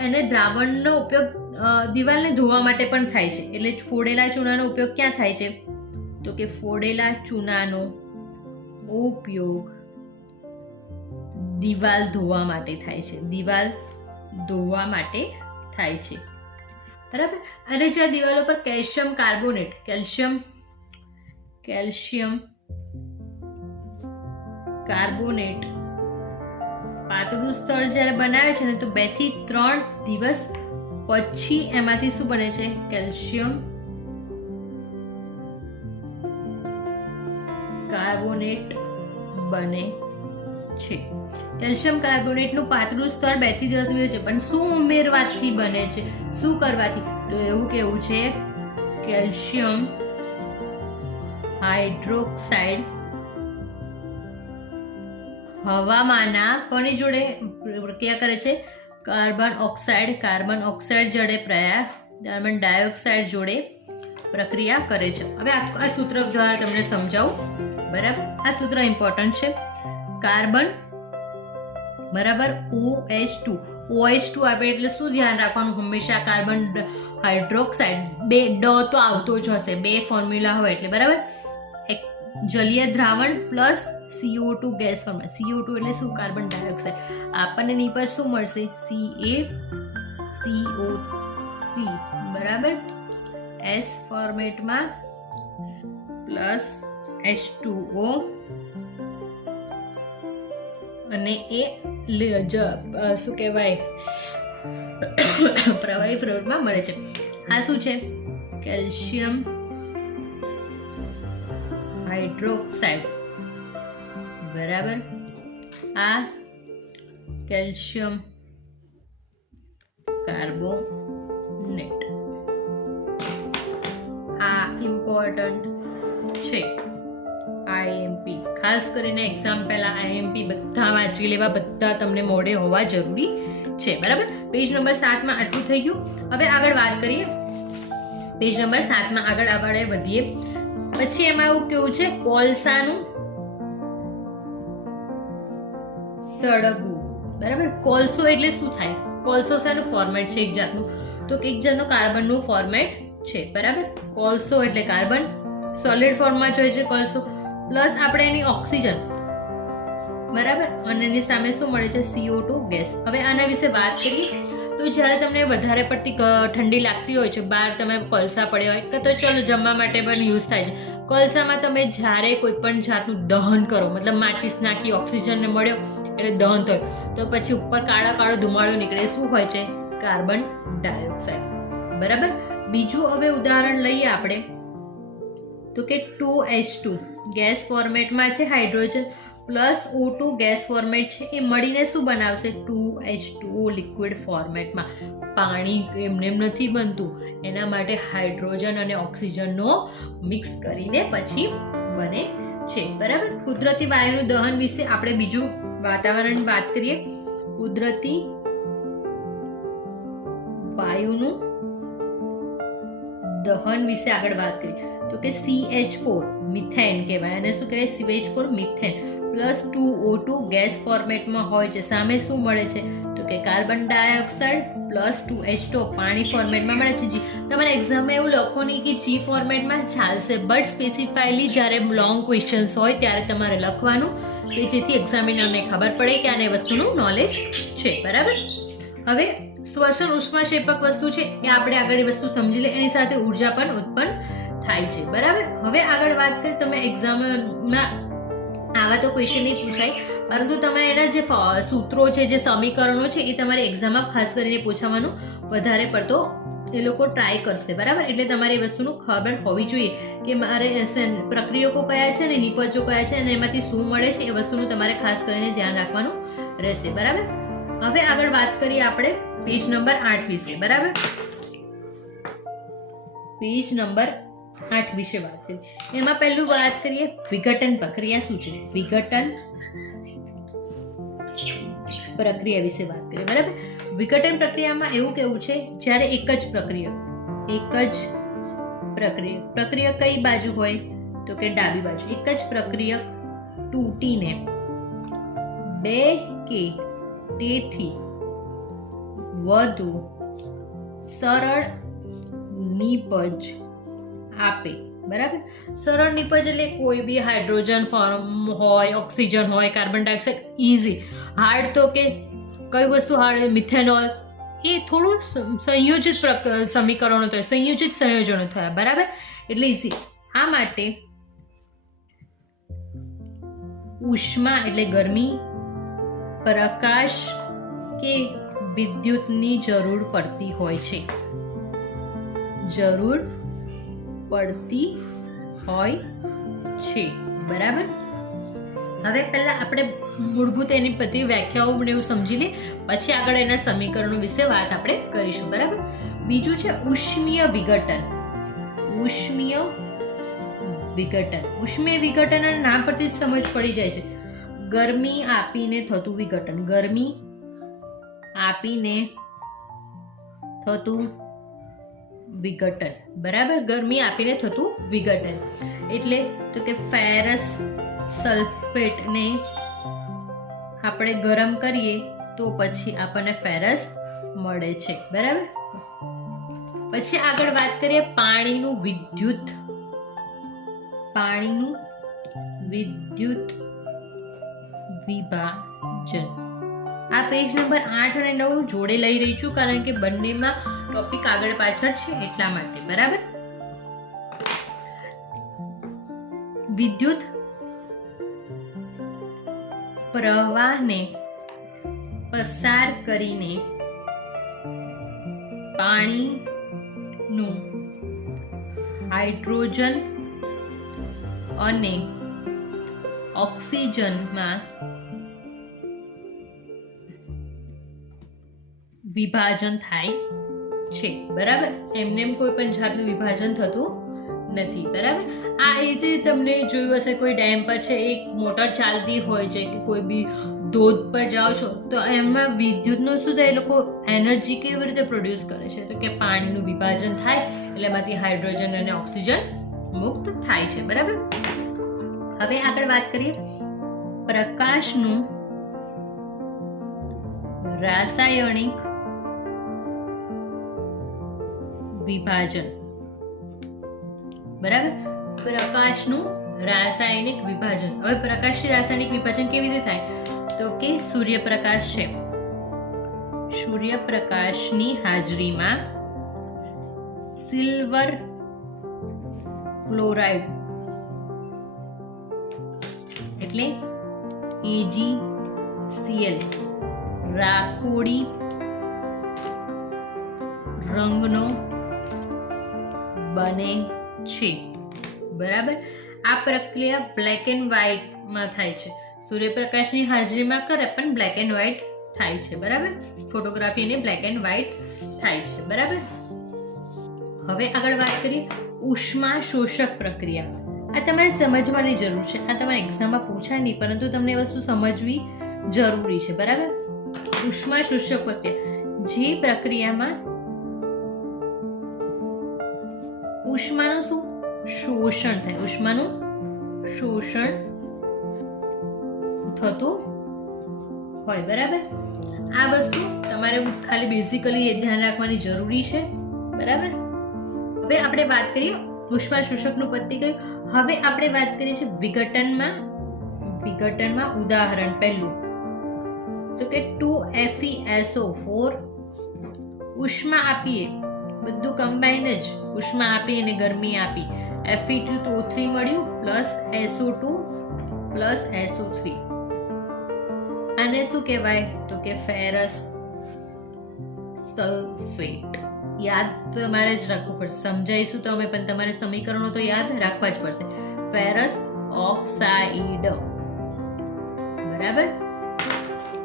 એને દ્રાવણનો ઉપયોગ દિવાલને ધોવા માટે પણ થાય છે. એટલે ફોડેલા ચૂનાનો ઉપયોગ ક્યાં થાય છે તો કે ફોડેલા ચૂનાનો ઉપયોગ દિવાલ ધોવા માટે થાય છે, બરાબર. અને જ્યાં દિવાલો પર કેલ્શિયમ કાર્બોનેટ પાતળું સ્તર જ્યારે બનાવે છે ને તો 2 થી 3 દિવસ પછી એમાંથી શું બને છે? કેલ્શિયમ કાર્બોનેટ બને છે. કેલ્શિયમ કાર્બોનેટનું પાતળું સ્તર 2 થી 10 દિવસ છે, પણ શું ઉમેરવાથી બને છે? શું કરવાથી? તો એવું કેવું છે કેલ્શિયમ હાઇડ્રોક્સાઇડ હવામાંના કોની જોડે પ્રક્રિયા કરે છે? કાર્બન ઓક્સાઇડ જોડે કાર્બન ડાયોક્સાઇડ જોડે પ્રક્રિયા કરે છે. હવે આ સૂત્ર દ્વારા તમને સમજાવું, બરાબર. આ સૂત્ર ઇમ્પોર્ટન્ટ છે. કાર્બન બરાબર OH2 આપે એટલે શું ધ્યાન રાખવાનું? હંમેશા કાર્બન હાઇડ્રોક્સાઇડ 2 ડ તો આવતો જ હશે, 2 ફોર્મ્યુલા હોય એટલે, બરાબર. જલીય દ્રાવણ plus CO2 gas format. CO2 એટલે શું? Carbon dioxide. આપણને નીપજ શું મળશે? CaCO3, બરાબર, S ફોર્મેટમાં પ્લસ H2O અને એ શું કહેવાય પ્રવાહી ફ્લુઇડમાં મળે છે. આ શું છે? કેલ્શિયમ હાઇડ્રોક્સાઇડ, બરાબર. આ કેલ્શિયમ કાર્બોનેટ. આ ઇમ્પોર્ટન્ટ છે. IMP ખાસ કરીને એક્ઝામ પહેલા IMP બધા વાંચી લેવા, બધા તમને મોઢે હોવા જરૂરી છે, બરાબર. પેજ નંબર 7 માં આટલું થઈ ગયું. હવે આગળ વાત કરીએ. પેજ નંબર 7 માં આગળ વધીએ. પછી એમાં એવું કેવું છે કોલસાનું સળગવું, બરાબર. કોલસો એટલે શું થાય? કોલસો શાનું ફોર્મેટ છે? એક જાતનું કાર્બનનું ફોર્મેટ છે, બરાબર. કોલસો એટલે કાર્બન સોલિડ ફોર્મમાં જોઈએ છે કોલસો, પ્લસ આપણે એની ઓક્સિજન, બરાબર, અને એની સામે શું મળે છે? CO2 gas. હવે આના વિશે વાત કરીએ તો જ્યારે તમને વધારે પડતી ઠંડી લાગતી હોય છે, બહાર તમે કોલસા પડ્યા હોય, તો ચલો જમવા માટે પણ યુઝ થાય છે. કોલસામાં તમે જ્યારે કોઈ પણ જાતનું દહન કરો, મતલબ માચીસ નાખી ઓક્સિજનને મળ્યો એટલે દહન થયું, તો પછી ઉપર કાળો ધુમાડો નીકળે. શું હોય છે? કાર્બન ડાયોક્સાઇડ, બરાબર. બીજું હવે ઉદાહરણ લઈએ આપણે તો કે 2H2 ગેસ ફોર્મેટમાં છે, hydrogen plus O2 gas format છે, એ મળીને શું બનાવશે? 2H2O લિક્વિડ ફોર્મેટમાં. પાણી એમને નથી બનતું, એના માટે હાઇડ્રોજન અને ઓક્સિજનનો મિક્સ કરીને પછી બને છે, બરાબર. કુદરતી વાયુનું દહન વિશે આપણે બીજું વાતાવરણ વાત કરીએ. કુદરતી વાયુનું દહન વિશે આગળ વાત કરી તો કે CH4 મિથેન કહેવાય, અને શું કહેવાય CH4 મિથેન +2O2 ગેસ ફોર્મેટમાં હોય છે. સામે શું મળે છે તો કે કાર્બન ડાયોક્સાઇડ +2H2 પાણી ફોર્મેટમાં મળે છે. જી તમારા એક્ઝામમાં એવું લખો નહીં કે જી ફોર્મેટમાં ચાલશે, બટ સ્પેસિફાઈલી જ્યારે લોંગ ક્વેશ્ચન્સ હોય ત્યારે તમારે લખવાનું કે જેથી એક્ઝામિનરને ખબર પડે કે આને વસ્તુનું નોલેજ છે. બરાબર. હવે શ્વસન ઉષ્માક્ષેપક વસ્તુ છે એ આપણે આગળ વસ્તુ સમજી લે, એની સાથે ઉર્જા પણ ઉત્પન્ન થાય છે. બરાબર. હવે આગળ વાત કરીએ, તમે એક્ઝામમાં આવા તો ક્વેશ્ચન નહીં પૂછાય, પરંતુ તમે એના જે સૂત્રો છે, જે સમીકરણો છે એ તમારી એક્ઝામમાં ખાસ કરીને પૂછવાનું વધારે પડતો એ લોકો ટ્રાય કરશે. બરાબર. એટલે તમારે એ વસ્તુનું ખબર હોવી જોઈએ કે મારે પ્રક્રિયકો કયા છે ને નિપજો કયા છે અને એમાંથી શું મળે છે, એ વસ્તુનું તમારે ખાસ કરીને ધ્યાન રાખવાનું રહેશે. બરાબર. હવે આગળ વાત કરીએ આપણે પેજ નંબર 8 વિશે. બરાબર. પેજ નંબર 8 વિશે વાત કરીએ. એમાં પહેલું વાત કરીએ વિઘટન પ્રક્રિયા શું છે. વિઘટન પ્રક્રિયા વિશે વાત કરીએ. બરાબર. વિઘટન પ્રક્રિયામાં એવું કેવું છે, જ્યારે એક જ પ્રક્રિયક કઈ બાજુ હોય તો કે ડાબી બાજુ, એક જ પ્રક્રિયક તૂટીને બે કે તેથી વધુ સરળ નિપજ આપે. બરાબર. સરળ નિપજ એટલે કોઈ બી હાઇડ્રોજન ફોર્મ હોય, ઓક્સિજન હોય, કાર્બન ડાયોક્સાઇડ, ઇઝી. હાર્ડ તો કે કઈ વસ્તુ હાર્ડ, મિથેનોલ, એ થોડું સંયોજિત સમીકરણો થયા, સંયોજિત સંયોજનો થયા. બરાબર. એટલે ઇઝી. આ માટે ઉષ્મા એટલે ગરમી, પ્રકાશ કે વિદ્યુતની જરૂર પડતી હોય છે. બરાબર. હવે પહેલા આપણે મૂળભૂત એની બધી વ્યાખ્યાઓ એવું સમજી લે, પછી આગળ એના સમીકરણો વિશે વાત આપણે કરીશું. બરાબર. બીજું છે ઉષ્મીય વિઘટન. ઉષ્મીય વિઘટનના નામ પરથી જ સમજ પડી જાય છે. ગરમી આપીને થતું વિઘટન. ગરમી આપીને થતું વિઘટન. બરાબર. ગરમી આપીને થતું વિઘટન એટલે તો કે ફેરસ સલ્ફેટને આપણે ગરમ કરીએ તો પછી આપણને ફેરસ મળે છે. બરાબર. પછી આગળ વાત કરીએ પાણીનું વિદ્યુત વિભાજન. આ પેજ નંબર 8 અને 9 જોડે લઈ રહી છું, કારણ કે બંનેમાં ટોપિક આગળ પાછળ છે એટલા માટે. બરાબર. વિદ્યુત પ્રવાહને પસાર કરીને પાણીનું હાઇડ્રોજન અને ઓક્સિજનમાં વિભાજન થાય છે. બરાબર. એમને કોઈ પણ જાતનું વિભાજન થતું નથી. બરાબર. આ રીતે તમને જોયું હશે, કોઈ ડેમ પર છે, એક મોટર ચાલતી હોય છે કે કોઈ બી ધોધ પર જાઓ છો તો એમાં વિદ્યુતનું શું થાય, એ લોકો એનર્જી કેવી રીતે પ્રોડ્યુસ કરે છે તો કે પાણીનું વિભાજન થાય એટલે એમાંથી હાઇડ્રોજન અને ઓક્સિજન મુક્ત થાય છે. બરાબર. હવે આગળ વાત કરીએ પ્રકાશનું રાસાયણિક વિભાજન. બરાબર. પ્રકાશનું રાસાયણિક વિભાજન. હવે પ્રકાશનું રાસાયણિક વિભાજન કેવી રીતે થાય તો કે સૂર્યપ્રકાશ છે, સૂર્યપ્રકાશની હાજરીમાં સિલ્વર ક્લોરાઇડ એટલે AgCl રાખોડી રંગનો બને છે. બરાબર. આ પ્રક્રિયા બ્લેક એન્ડ વ્હાઇટમાં થાય છે. સૂર્યપ્રકાશની હાજરીમાં કરે પણ બ્લેક એન્ડ વ્હાઇટ થાય છે. બરાબર. ફોટોગ્રાફીને બ્લેક એન્ડ વ્હાઇટ થાય છે. બરાબર. હવે આગળ વાત કરીએ ઉષ્મા શોષક પ્રક્રિયા. આ તમારે સમજવાની જરૂર છે. આ તમારા એક્ઝામમાં પૂછાય નહીં, પરંતુ તમને વસ્તુ સમજવી જરૂરી છે. બરાબર. ઉષ્મા શોષક પ્રક્રિયા, જે પ્રક્રિયામાં ઉષ્માનું શું શોષણ થાય, ઉષ્માનું શોષણ થતું હોય, બરાબર. આ વસ્તુ તમારે ખાલી બેઝિકલી એ ધ્યાન રાખવાની જરૂરી છે, બરાબર. હવે આપણે વાત કરીએ ઉષ્મા શોષકનું પદ્ધતિ કયું. હવે આપણે વાત કરીએ છીએ વિઘટનમાં. ઉદાહરણ પહેલું તો કે 2FeSO4 ઉષ્મા આપીએ, બધું કમ્બાઈન જ ઉષ્મા આપી અને ગરમી આપી, Fe2O3 મળ્યું પ્લસ SO2 પ્લસ SO3. આને શું કહેવાય તો કે ફેરસ સલ્ફેટ. યાદ તમારે જ રાખવું પડશે, સમજાઈશું તો અમે પણ તમારે સમીકરણો તો યાદ રાખવા જ પડશે. ફેરસ ઓક્સાઇડ, બરાબર.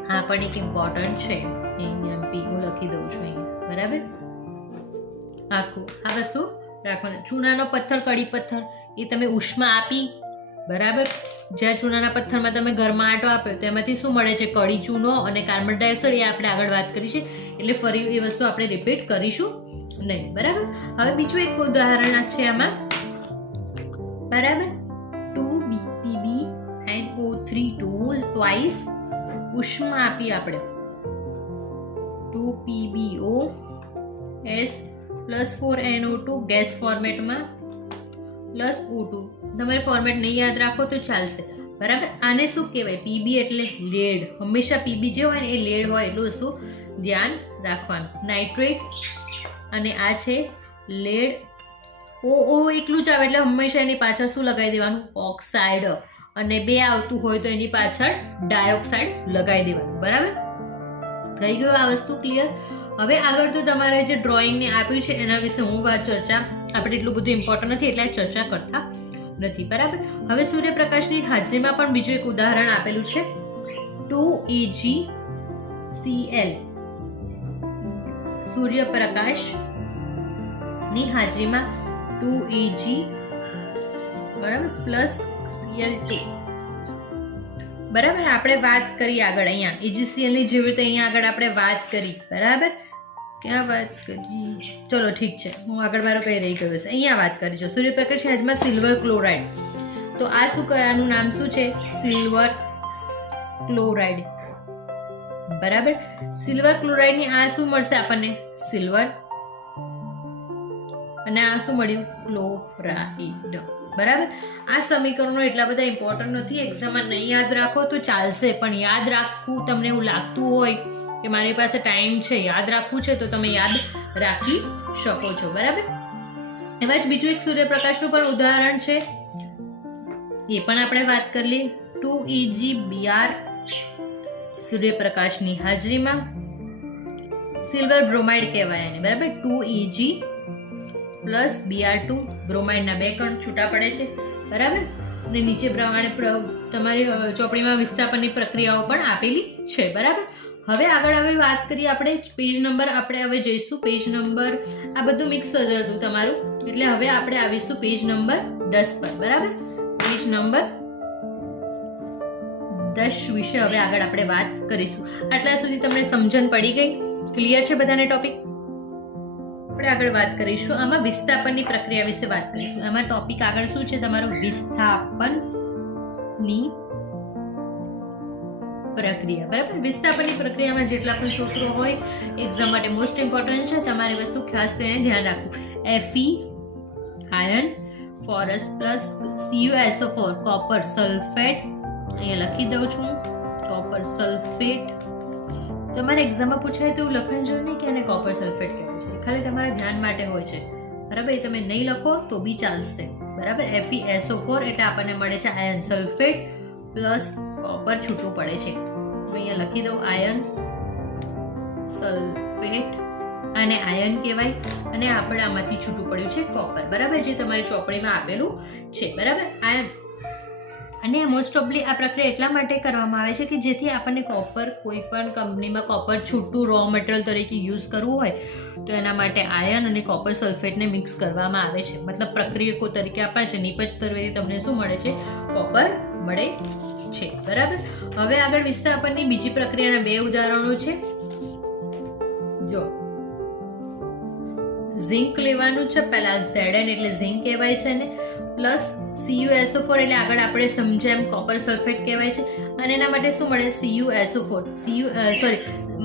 હા પણ એક ઇમ્પોર્ટન્ટ છે, અહીંયા PO લખી દઉં છું અહીંયા, બરાબર. આખું આ વસ્તુ રાખવાનું. ચૂનાનો પથ્થર, કડી પથ્થર, એ તમે ઉષ્મા આપી, બરાબર. જ્યાં ચૂનાના પથ્થરમાં તમે ગરમાટો આપ્યો તો એમાંથી શું મળે છે, કડી ચૂનો અને કાર્બન ડાયોક્સાઇડ. એ આપણે આગળ વાત કરી છે, એટલે ફરી એ વસ્તુ આપણે રિપીટ કરીશું નહીં, બરાબર. હવે બીજું એક ઉદાહરણ છે આમાં, બરાબર. 2PbNO3 ટ્વાઇસ ઉષ્મા આપી આપણે 2PbOS પ્લસ 4NO2 ગેસ ફોર્મેટમાં પ્લસ O2. તમારે ફોર્મેટ નહીં યાદ રાખો તો ચાલશે, બરાબર. આને શું કહેવાય, PB એટલે લેડ. હંમેશા PB જે હોય ને એ લેડ હોય, એટલું વસ્તુ ધ્યાન રાખવાનું. નાઇટ્રેટ અને આ છે લેડ. O એકલું જ આવે એટલે હંમેશા એની પાછળ શું લગાવી દેવાનું, ઓક્સાઇડ. અને બે આવતું હોય તો એની પાછળ ડાયોક્સાઇડ લગાવી દેવાનું, બરાબર. થઈ ગયું આ વસ્તુ ક્લિયર. હવે આગળ તો તમારે જે ડ્રોઈંગને આપ્યું છે એના વિશે હું ચર્ચા, આપણે એટલું બધું ઇમ્પોર્ટન્ટ નથી એટલે ચર્ચા કરતા નથી, બરાબર. હવે સૂર્યપ્રકાશની હાજરીમાં પણ બીજું એક ઉદાહરણ આપેલું છે 2AgCl. સૂર્યપ્રકાશની હાજરીમાં 2Ag, બરાબર, પ્લસ Cl2, બરાબર. આપણે વાત કરી આગળ અહીંયા AgCl ની જેવી રીતે અહીંયા આગળ આપણે વાત કરી, બરાબર. ક્યાં વાત કરી, ચલો ઠીક છે, હું આગળ મારો કઈ રહી ગયો છે, અહીંયા વાત કરી છે સૂર્યપ્રકાશ હાજરીમાં સિલ્વર ક્લોરાઇડ. તો આ શું કયાનું નામ શું છે, સિલ્વર ક્લોરાઇડ, બરાબર. સિલ્વર ક્લોરાઇડ ની આ શું મળશે આપણને, સિલ્વર, અને આ શું મળ્યું, ક્લોરાઇડ, બરાબર. આ સમીકરણો એટલા બધા ઇમ્પોર્ટન્ટ નથી, એક્ઝામમાં નહીં યાદ રાખો તો ચાલશે, પણ યાદ રાખવું તમને એવું લાગતું હોય કે મારી પાસે ટાઈમ છે, યાદ રાખવું છે, તો તમે યાદ રાખી શકો છો, બરાબર. એમાં જ બીજું એક સૂર્યપ્રકાશનું પણ ઉદાહરણ છે, એ પણ આપણે વાત કરી લઈએ. 2EgBr સૂર્યપ્રકાશની હાજરીમાં સિલ્વર બ્રોમાઇડ કહેવાય એને, બરાબર. 2Eg પ્લસ Br2, બ્રોમાઇડના બે કણ છૂટા પડે છે, બરાબર. અને નીચે પ્રમાણે તમારી ચોપડીમાં વિસ્થાપનની પ્રક્રિયાઓ પણ આપેલી છે, બરાબર. હવે આગળ વાત કરીએ આપણે પેજ નંબર, આપણે હવે જઈશું પેજ નંબર, આ બધું મિક્સ જ હતું તમારું, એટલે હવે આપણે આવીશું પેજ નંબર 10 પર, બરાબર. પેજ નંબર 10 વિશે હવે આગળ આપણે વાત કરીશું. આટલા સુધી તમને સમજણ પડી ગઈ, ક્લિયર છે બધાને ટોપિક? આપણે આગળ વાત કરીશું, આમાં વિસ્થાપનની પ્રક્રિયા વિશે વાત કરીશું. આમાં ટોપિક આગળ શું છે તમારો, વિસ્થાપનની પ્રક્રિયા, બરાબર. વિસ્થાપનની પ્રક્રિયામાં જેટલા પણ સૂત્રો હોય એક્ઝામ માટે મોસ્ટ ઇમ્પોર્ટન્ટ છે, તમારી વસ્તુ ખાસ કરીને ધ્યાન રાખવું. Fe ion, ferrous plus CuSO4 copper sulphate, અહીંયા લખી દઉં છું કોપર સલ્ફેટ. તમારે એક્ઝામમાં પૂછાય તો લખવાની જરૂર નહીં કે એને કોપર સલ્ફેટ કહેવાય છે, ખાલી તમારા ધ્યાન માટે હોય છે, બરાબર. એ તમે નહીં લખો તો બી ચાલશે, બરાબર. FeSO4 એટલે આપણને મળે છે આયન સલ્ફેટ પ્લસ કોપર છૂટું પડે છે, અહીંયા લખી દઉં આયન સલ્ફેટ, આને આયન કહેવાય, અને આપણે આમાંથી છૂટું પડ્યું છે કોપર, બરાબર, જે તમારી ચોપડીમાં આપેલું છે, બરાબર. આયન અને મોસ્ટ ઓફલી આ પ્રક્રિયા એટલા માટે કરવામાં આવે છે કે જેથી આપણને કોપર, કોઈ પણ કંપનીમાં કોપર છૂટું રો મટીરિયલ તરીકે યુઝ કરવું હોય તો એના માટે આયન અને કોપર સલ્ફેટને મિક્સ કરવામાં આવે છે, મતલબ પ્રક્રિયકો તરીકે આપે છે. નિપજ તરીકે તમને શું મળે છે, કોપર મળે છે, બરાબર. હવે આગળ વિસ્થાપનની બીજી પ્રક્રિયાના બે ઉદાહરણો છે, જો ઝિંક લેવાનું છે. પહેલા Zn એટલે ઝિંક કહેવાય છે ને, પ્લસ CuSO4 એટલે આગળ આપણે સમજ્યા એમ કોપર સલ્ફેટ કહેવાય છે. અને એના માટે શું મળે? CuSO4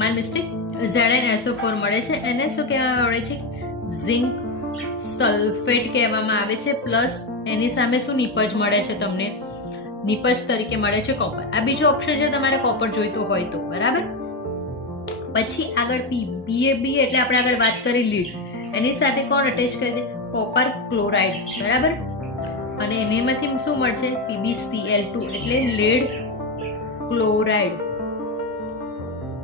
માય મિસ્ટેક, ZnSO4 મળે છે. એને શું કહેવામાં આવે છે? ઝિંક સલ્ફેટ કહેવામાં આવે છે. પ્લસ એની સામે શું નિપજ મળે છે તમને? નિપજ તરીકે મળે છે કોપર. આ બીજો ઓપ્શન છે તમારે કોપર જોઈતો હોય તો, બરાબર. પછી આગળ PB એટલે આપણે આગળ વાત કરી લીડ, એની સાથે કોણ અટેચ કરી દે? કોપર ક્લોરાઇડ, બરાબર. અને એનામાંથી શું મળશે? PbCl2 એટલે લેડ ક્લોરાઇડ,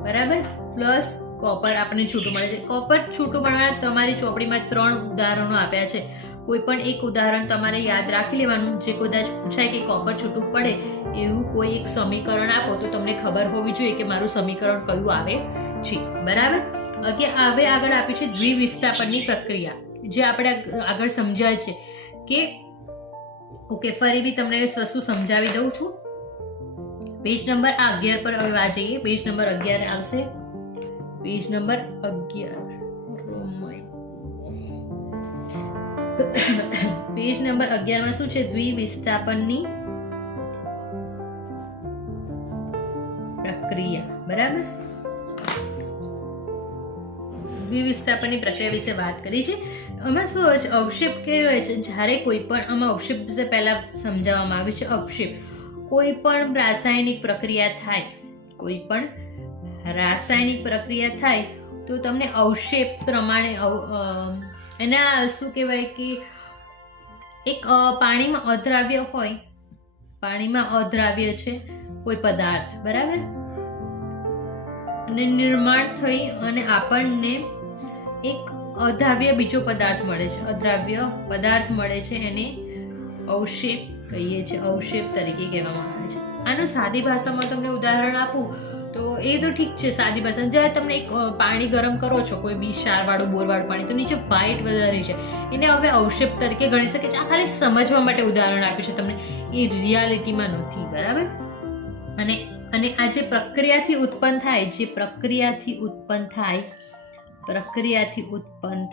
બરાબર. પ્લસ કોપર આપણને છૂટું મળે છે. કોપર છૂટું મળવાના તમારી ચોપડીમાં 3 ઉદાહરણો આપ્યા છે. કોઈ પણ એક ઉદાહરણ તમારે યાદ રાખી લેવાનું. જે કદાચ પૂછાય કે કોપર છૂટું પડે એવું કોઈ એક સમીકરણ આપો તો તમને ખબર હોવી જોઈએ કે મારું સમીકરણ કયું આવે છે, બરાબર. હવે આગળ આપ્યું છે દ્વિવિસ્થાપનની પ્રક્રિયા, જે આપણે આગળ સમજ્યા છે કે ઓકે, ફરી બી તમને વસ્તુ સમજાવી દઉં છું. પેજ નંબર 11 પર હવે આ જઈએ. પેજ નંબર 11 આવશે. પેજ નંબર 11 પેજ નંબર 11 માં શું છે? દ્વિવિસ્થાપનની પ્રક્રિયા, બરાબર. દ્વિવિસ્થાપનની પ્રક્રિયા વિશે વાત કરી છે. આમાં શું હોય છે? અવક્ષેપ કહેવાય છે. જ્યારે કોઈ પણ આમાં અવક્ષેપ વિશે પહેલા સમજાવવામાં આવ્યું છે. અવક્ષેપ કોઈ પણ રાસાયણિક પ્રક્રિયા થાય, કોઈ પણ રાસાયણિક પ્રક્રિયા થાય તો તમને અવક્ષેપ પ્રમાણે એના શું કહેવાય કે એક પાણીમાં અદ્રાવ્ય હોય, પાણીમાં અદ્રાવ્ય છે કોઈ પદાર્થ, બરાબર. અને નિર્માણ થઈ અને આપણને એક અદ્રાવ્ય બીજો પદાર્થ મળે છે. અદ્રાવ્ય પદાર્થ મળે છે, એને અવક્ષેપ કહીએ છીએ. અવક્ષેપ તરીકે કહેવામાં આવે છે. આનું સાદી ભાષામાં તમને ઉદાહરણ આપું તો એ તો ઠીક છે, સાદી ભાષા. જ્યારે તમે એક પાણી ગરમ કરો છો, કોઈ બી ક્ષારવાળું બોરવાળું પાણી, તો નીચે વ્હાઈટ વધારે છે, એને હવે અવક્ષેપ તરીકે ગણી શકે છે. આ ખાલી સમજવા માટે ઉદાહરણ આપ્યું છે તમને, એ રિયાલિટીમાં નથી, બરાબર. અને આ જે પ્રક્રિયાથી ઉત્પન્ન થાય, જે પ્રક્રિયાથી ઉત્પન્ન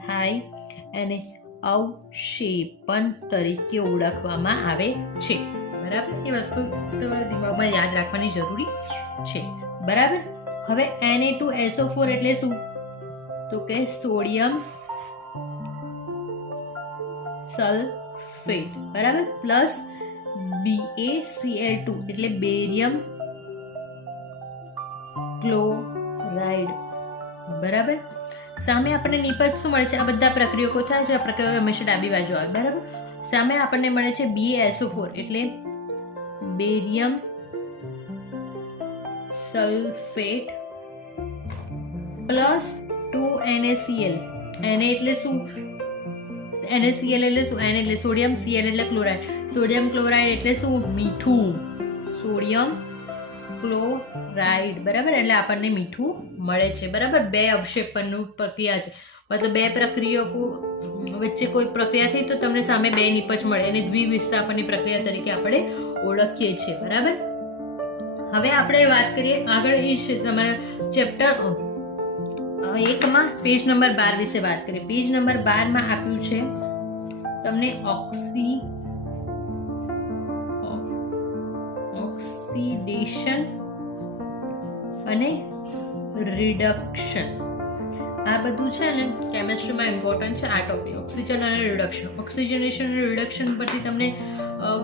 થાય એને અવક્ષેપન તરીકે ઓળખવામાં આવે છે, બરાબર. એ વસ્તુ તમારા દિમાગમાં યાદ રાખવાની જરૂરી છે, બરાબર. હવે Na2SO4 એટલે શું? તો કે સોડિયમ સલ્ફેટ, બરાબર. પ્લસ BaCl2 એટલે બેરિયમ ક્લોરાઇડ, બરાબર. સામે આપણને નિપજ શું મળે છે? આ બધા પ્રક્રિયકો થાય છે. આ પ્રક્રિયા હંમેશા ડાબી બાજુ આવે, બરાબર. સામે આપણને મળે છે BaSO4 એટલે barium sulphate plus 2NaCl. Na એટલે શું? NaCl એટલે શું? Na એટલે સોડિયમ, Cl એટલે ક્લોરાઇડ. સોડિયમ ક્લોરાઇડ એટલે શું? મીઠું. સોડિયમ ક્લોરાઇડ, બરાબર. એટલે આપણને મીઠું મળે છે, બરાબર. 2 અવક્ષેપનનું પ્રક્રિયા છે, મતલબ 2 પ્રક્રિયકો વચ્ચે કોઈ પ્રક્રિયા થઈ તો તમને સામે 2 નિપજ મળે, અને દ્વિવિસ્થાપનની પ્રક્રિયા તરીકે આપણે ઓળખીએ છીએ, બરાબર. હવે આપણે વાત કરીએ આગળ. એ છે તમારા ચેપ્ટર 1 માં પેજ નંબર 12 વિશે વાત કરીએ. પેજ નંબર 12 માં આપ્યું છે તમને ઓક્સિડેશન અને રિડક્શન. આ બધું છે ને કેમેસ્ટ્રીમાં ઇમ્પોર્ટન્ટ છે આ ટોપિક, ઓક્સિજન અને રિડક્શન. ઓક્સિજનેશન અને રિડક્શન પરથી તમને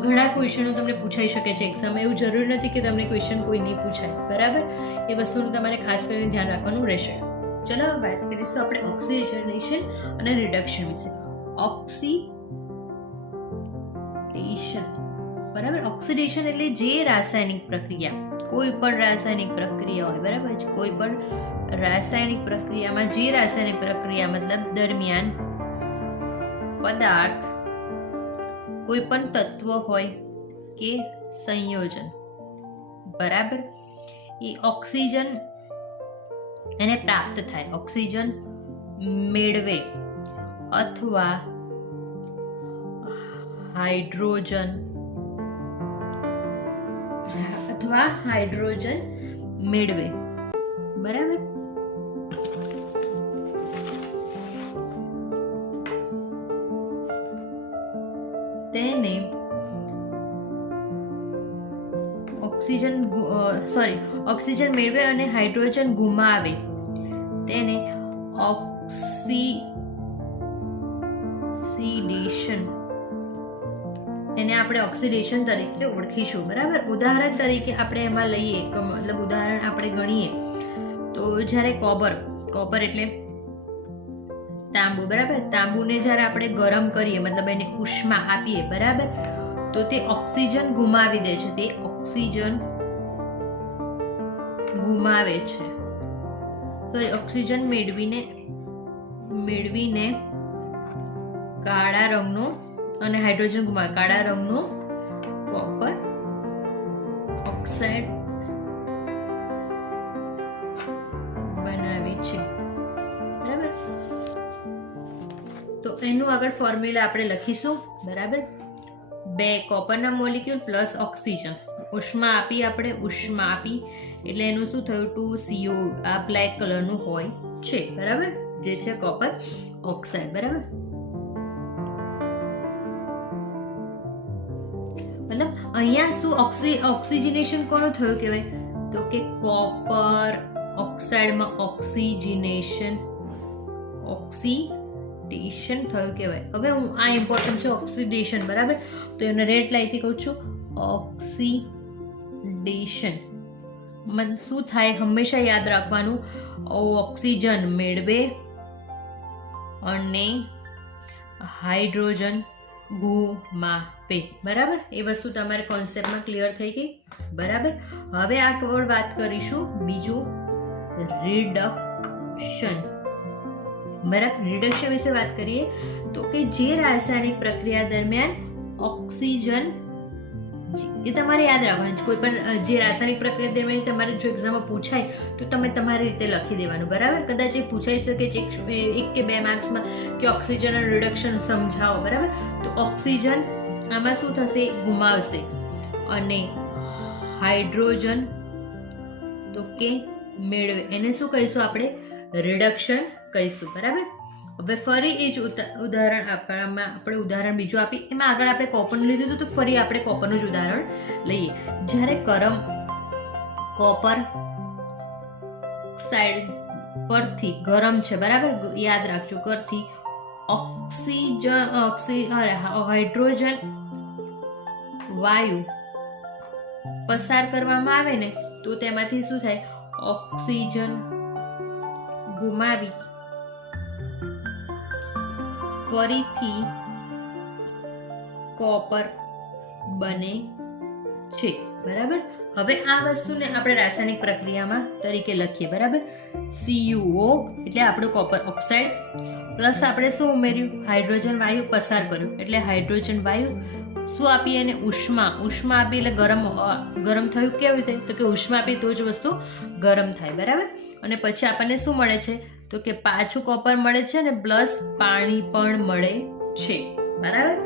ઘણા ક્વેશ્ચનો તમને પૂછાઈ શકે છે એક્ઝામમાં. એવું જરૂરી નથી કે તમને ક્વેશ્ચન કોઈ નહીં પૂછાય, બરાબર. એ વસ્તુનું તમારે ખાસ કરીને ધ્યાન રાખવાનું રહેશે. ચલો વાત કરીશું આપણે ઓક્સિજનેશન અને રિડક્શન વિશે. ઓક્સિડેશન, બરાબર. ઓક્સિડેશન એટલે જે રાસાયણિક પ્રક્રિયા, કોઈ પણ રાસાયણિક પ્રક્રિયા હોય, બરાબર છે. કોઈ પણ રાસાયણિક પ્રક્રિયામાં, જે રાસાયણિક પ્રક્રિયા મતલબ દરમિયાન પદાર્થ, કોઈ પણ તત્વ હોય કે સંયોજન, બરાબર, એ ઓક્સિજન એને પ્રાપ્ત થાય, ઓક્સિજન મેળવે અથવા હાઇડ્રોજન મેળવે, બરાબર. ઓક્સિજન મેળવે અને હાઇડ્રોજન ગુમાવે તેને ઓક્સિડેશન, એને આપણે ઓક્સિડેશન તરીકે ઓળખીશું. બરાબર. ઉદાહરણ તરીકે આપણે એમાં લઈએ, મતલબ ઉદાહરણ આપણે ગણીએ તો જ્યારે કોપર એટલે તાંબુ. બરાબર. તાંબુને જ્યારે આપણે ગરમ કરીએ, મતલબ એને ઉષ્મા આપીએ, બરાબર, તો તે ઓક્સિજન ગુમાવી દે છે. તે ઓક્સિજન ગુમાવે છે, ઓક્સિજન મેળવીને કાળા રંગનો અને હાઇડ્રોજન ગુમાવે કાળા રંગનો કોપર ઓક્સાઇડ બનાવે છે. બરાબર. તો એનું આગળ ફોર્મ્યુલા આપણે લખીશું. બરાબર. 2 કોપરના મોલિક્યુલ પ્લસ ઓક્સિજન, ઉષ્મા આપી એટલે એનું શું થયું? 2CO. આ બ્લેક કલરનું હોય છે. બરાબર. જે છે કોપર ઓક્સાઇડ. બરાબર. મતલબ અહીંયા શું ઓક્સિજનેશન કોનું થયું કહેવાય? તો કે કોપર ઓક્સાઇડમાં ઓક્સિજનેશન થયું કહેવાય. હવે હું આ ઇમ્પોર્ટન્ટ છે ઓક્સિડેશન. બરાબર. તો એને રેડ લાઈનથી કહું છું ઓક્સિડેશન. શું થાય હંમેશા યાદ રાખવાનું, ઓક્સિજન મેળવે અને હાઇડ્રોજન ગુમાવે. બરાબર. એ વસ્તુ તમારે કોન્સેપ્ટમાં ક્લિયર થઈ ગઈ. બરાબર. હવે આગળ વાત કરીશું બીજું, રિડક્શન. બરાબર. રિડક્શન વિશે વાત કરીએ તો કે જે રાસાયણિક પ્રક્રિયા દરમિયાન ઓક્સિજન, એ તમારે યાદ રાખવાનું છે. કોઈ પણ જે રાસાયણિક પ્રક્રિયા દરમિયાન તમારે જો એક્ઝામમાં પૂછાય તો તમે તમારી રીતે લખી દેવાનું. બરાબર. કદાચ એ પૂછાઈ શકે છે 1 કે 2 માર્ક્સમાં કે ઓક્સિજન અને રિડક્શન સમજાવો. બરાબર. તો ઓક્સિજન આમાં શું થશે? ગુમાવશે અને હાઇડ્રોજન તો કે મેળવે, એને શું કહીશું આપણે? રિડક્શન કહીશું. બરાબર. હવે ફરી એ જ ઉદાહરણ આપણે ઉદાહરણ બીજું આપી, એમાં આગળ આપણે કોપરનું લીધું હતું, તો ફરી આપણે કોપરનું જ ઉદાહરણ લઈએ. જ્યારે કોપર ઓક્સાઇડ પરથી ગરમ છે. બરાબર. યાદ રાખજો, પરથી હાઇડ્રોજન વાયુ પસાર કરવામાં આવે ને તો તેમાંથી શું થાય? ઓક્સિજન ગુમાવી ફરીથી કોપર બને છે. બરાબર. હવે આ વસ્તુને આપણે રાસાયણિક પ્રક્રિયામાં તરીકે લખીએ. બરાબર. CuO એટલે આપણું કોપર ઓક્સાઇડ પ્લસ આપણે શું ઉમેર્યું? હાઇડ્રોજન વાયુ પસાર કર્યું એટલે હાઇડ્રોજન વાયુ શું આપીએ? એને ઉષ્મા આપી એટલે ગરમ થયું. કેવી રીતે? તો કે ઉષ્મા આપી તો જ વસ્તુ ગરમ થાય. બરાબર. અને પછી આપણને શું મળે છે? તો કે પાછું કોપર મળે છે અને પ્લસ પાણી પણ મળે છે. બરાબર.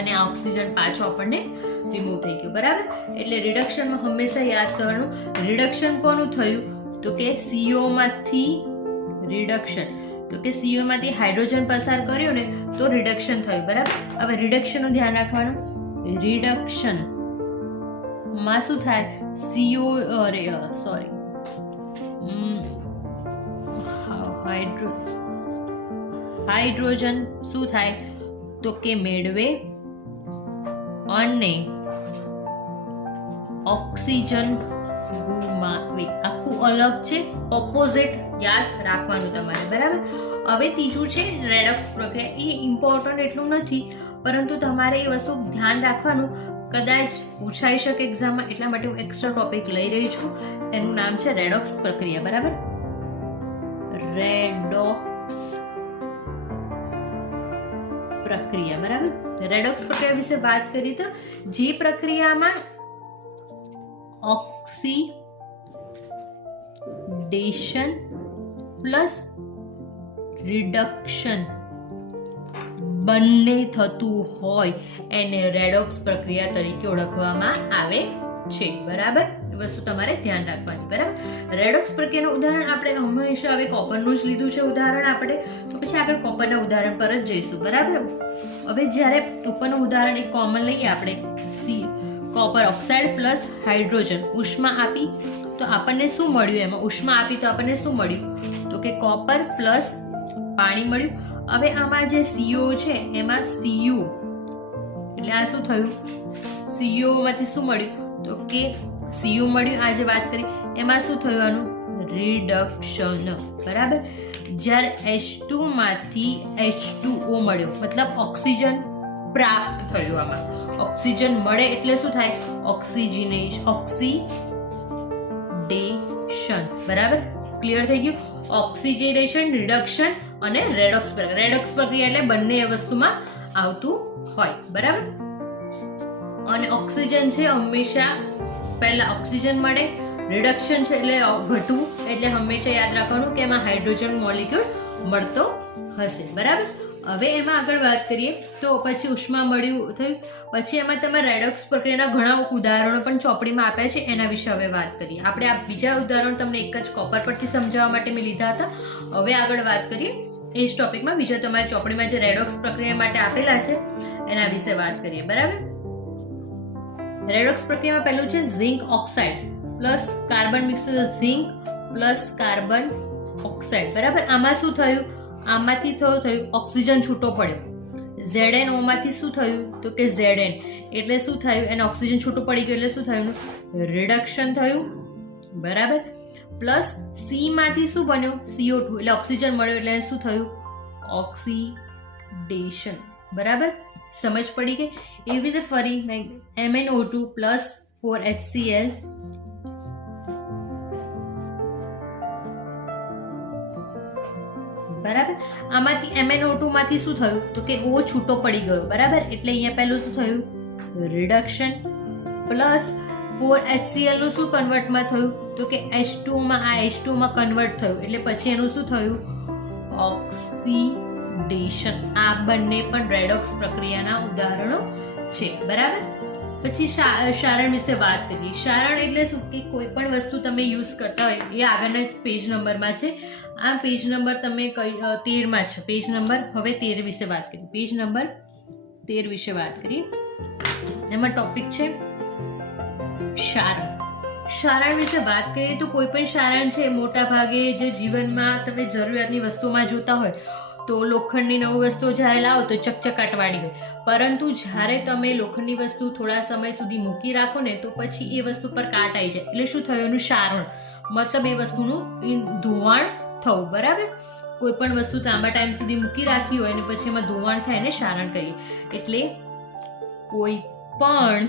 અને આ ઓક્સિજન પાછો આપણને રિમૂવ થઈ ગયું. બરાબર. એટલે રિડક્શનમાં હંમેશા યાદ કરવાનું, રિડક્શન કોનું થયું? તો કે CO માંથી રિડક્શન, તો કે CO માંથી હાઇડ્રોજન પસાર કર્યું ને તો રિડક્શન થયું. બરાબર. હવે રિડક્શનનું ધ્યાન રાખવાનું. રિડક્શન માં શું થાય? હાઇડ્રોજન શું થાય? તો કે મેળવે અને ઓક્સિજન ગુમાવે. આખું અલગ છે, ઓપોઝિટ યાદ રાખવાનું તમારે. બરાબર. હવે ત્રીજું છે રેડોક્સ પ્રક્રિયા. એ ઇમ્પોર્ટન્ટ એટલું નથી, પરંતુ તમારે એ વસ્તુ ધ્યાન રાખવાનું, કદાચ પૂછાઈ શકે એક્ઝામમાં, એટલા માટે હું એક્સ્ટ્રા ટોપિક લઈ રહી છું. એનું નામ છે રેડોક્સ પ્રક્રિયા. બરાબર. રેડોક્સ પ્રક્રિયા. બરાબર. રેડોક્સ પ્રક્રિયા વિશે વાત કરીએ તો જે પ્રક્રિયામાં ઓક્સિડેશન પ્લસ રિડક્શન બંને થતું હોય એને રેડોક્સ પ્રક્રિયા તરીકે ઓળખવામાં આવે છે. બરાબર. એ વસ્તુ તમારે ધ્યાન રાખવાની. બરાબર. રેડોક્સ પ્રક્રિયાનું ઉદાહરણ આપણે હંમેશા હવે કોપરનું જ લીધું છે ઉદાહરણ આપણે, તો પછી આગળ કોપરના ઉદાહરણ પર જ જઈશું. બરાબર. હવે જ્યારે ઉપરનું ઉદાહરણ એક કોમન લઈએ આપણે, કોપર ઓક્સાઇડ પ્લસ હાઇડ્રોજન ઉષ્મા આપી તો આપણને શું મળ્યું? એમાં ઉષ્મા આપી તો આપણને શું મળ્યું? તો કે કોપર પ્લસ પાણી મળ્યું. હવે આમાં જે CO છે એમાં Cu એટલે આ શું થયું? CO માંથી શું મળ્યું? તો કે Cu મળ્યું. આ જે વાત કરી એમાં શું થયું? આનું રિડક્શન. બરાબર. જ્યારે H2 માંથી H2O મળ્યો મતલબ ઓક્સિજન પ્રાપ્ત થયું. આમાં ઓક્સિજન મળે એટલે શું થાય? ઓક્સિડેશન. બરાબર. ક્લિયર થઈ ગયું? ઓક્સિડેશન, રિડક્શન અને રેડોક્સ પ્રક્રિયા. રેડોક્સ પ્રક્રિયા એટલે બંને વસ્તુમાં આવતું હોય. બરાબર. અને ઓક્સિજન છે હંમેશા પહેલા ઓક્સિજન મળે, રિડક્શન છે એટલે ઘટવું, એટલે હંમેશા યાદ રાખવાનું કે એમાં હાઇડ્રોજન મોલિક્યુલ મળતો હશે. બરાબર. હવે એમાં આગળ વાત કરીએ તો પછી ઉષ્મા મળ્યું થયું, પછી એમાં તમારે રેડોક્સ પ્રક્રિયાના ઘણા ઉદાહરણો પણ ચોપડીમાં આપ્યા છે, એના વિશે હવે વાત કરીએ. આપણે આ બીજા ઉદાહરણ તમને એક જ કોપર પરથી સમજાવવા માટે મેં લીધા હતા. હવે આગળ વાત કરીએ એ જ ટોપિકમાં બીજા તમારી ચોપડીમાં જે રેડોક્સ પ્રક્રિયા માટે આપેલા છે એના વિશે વાત કરીએ. બરાબર. રેડોક્સ પ્રક્રિયામાં પહેલું છે zinc oxide plus carbon mix zinc plus carbon oxide. બરાબર. આમાં શું થયું? આમાંથી થયું ઓક્સિજન છૂટો પડ્યો. ZnO માંથી શું થયું? તો કે Zn એટલે શું થયું? એને ઓક્સિજન છૂટું પડી ગયું એટલે શું થયું? રિડક્શન થયું. બરાબર. પ્લસ C માંથી શું બન્યું? CO2 એટલે ઓક્સિજન મળ્યો એટલે શું થયું? ઓક્સિડેશન. બરાબર. સમજ પડી ગઈ? એવી રીતે ફરી MnO2 પ્લસ 4HCl બરાબર. આમાંથી MnO2 માંથી શું થયું? તો કે O છૂટો પડી ગયો. બરાબર. એટલે અહીંયા પહેલું શું થયું? રિડક્શન. પ્લસ 4HCl નું શું કન્વર્ટમાં થયું? તો કે H2O માં આ H2O માં કન્વર્ટ થયું એટલે પછી એનું શું થયું? ઓક્સિડેશન. આ બંને પણ રેડોક્સ પ્રક્રિયાના ઉદાહરણો છે. બરાબર. પછી સારણ વિશે વાત કરીએ. સારણ એટલે શું? કે કોઈ પણ વસ્તુ તમે યુઝ કરતા હોય એ આગળના પેજ નંબરમાં છે. આ પેજ નંબર તમે 13માં છે. પેજ નંબર હવે 13 વિશે વાત કરીએ. પેજ નંબર 13 વિશે વાત કરીએ. એમાં ટોપિક છે સારણ. સારણ વિશે વાત કરીએ તો કોઈ પણ સારણ છે મોટા ભાગે જે જીવનમાં તમે જરૂરિયાતની વસ્તુમાં જોતા હોય તો લોખંડની નવી વસ્તુઓ જ્યારે લાવો તો ચકચકાટવાળી હોય, પરંતુ જ્યારે તમે લોખંડની વસ્તુ થોડા સમય સુધી મૂકી રાખો ને તો પછી એ વસ્તુ પર કાટ આવી જાય એટલે શું થયું? એનું સારણ મતલબ એ વસ્તુનું ધોવાણ થવું. બરાબર. કોઈ પણ વસ્તુ લાંબા ટાઈમ સુધી મૂકી રાખી હોય અને પછી એમાં ધોવાણ થાય એને સારણ કહીએ. એટલે કોઈ પણ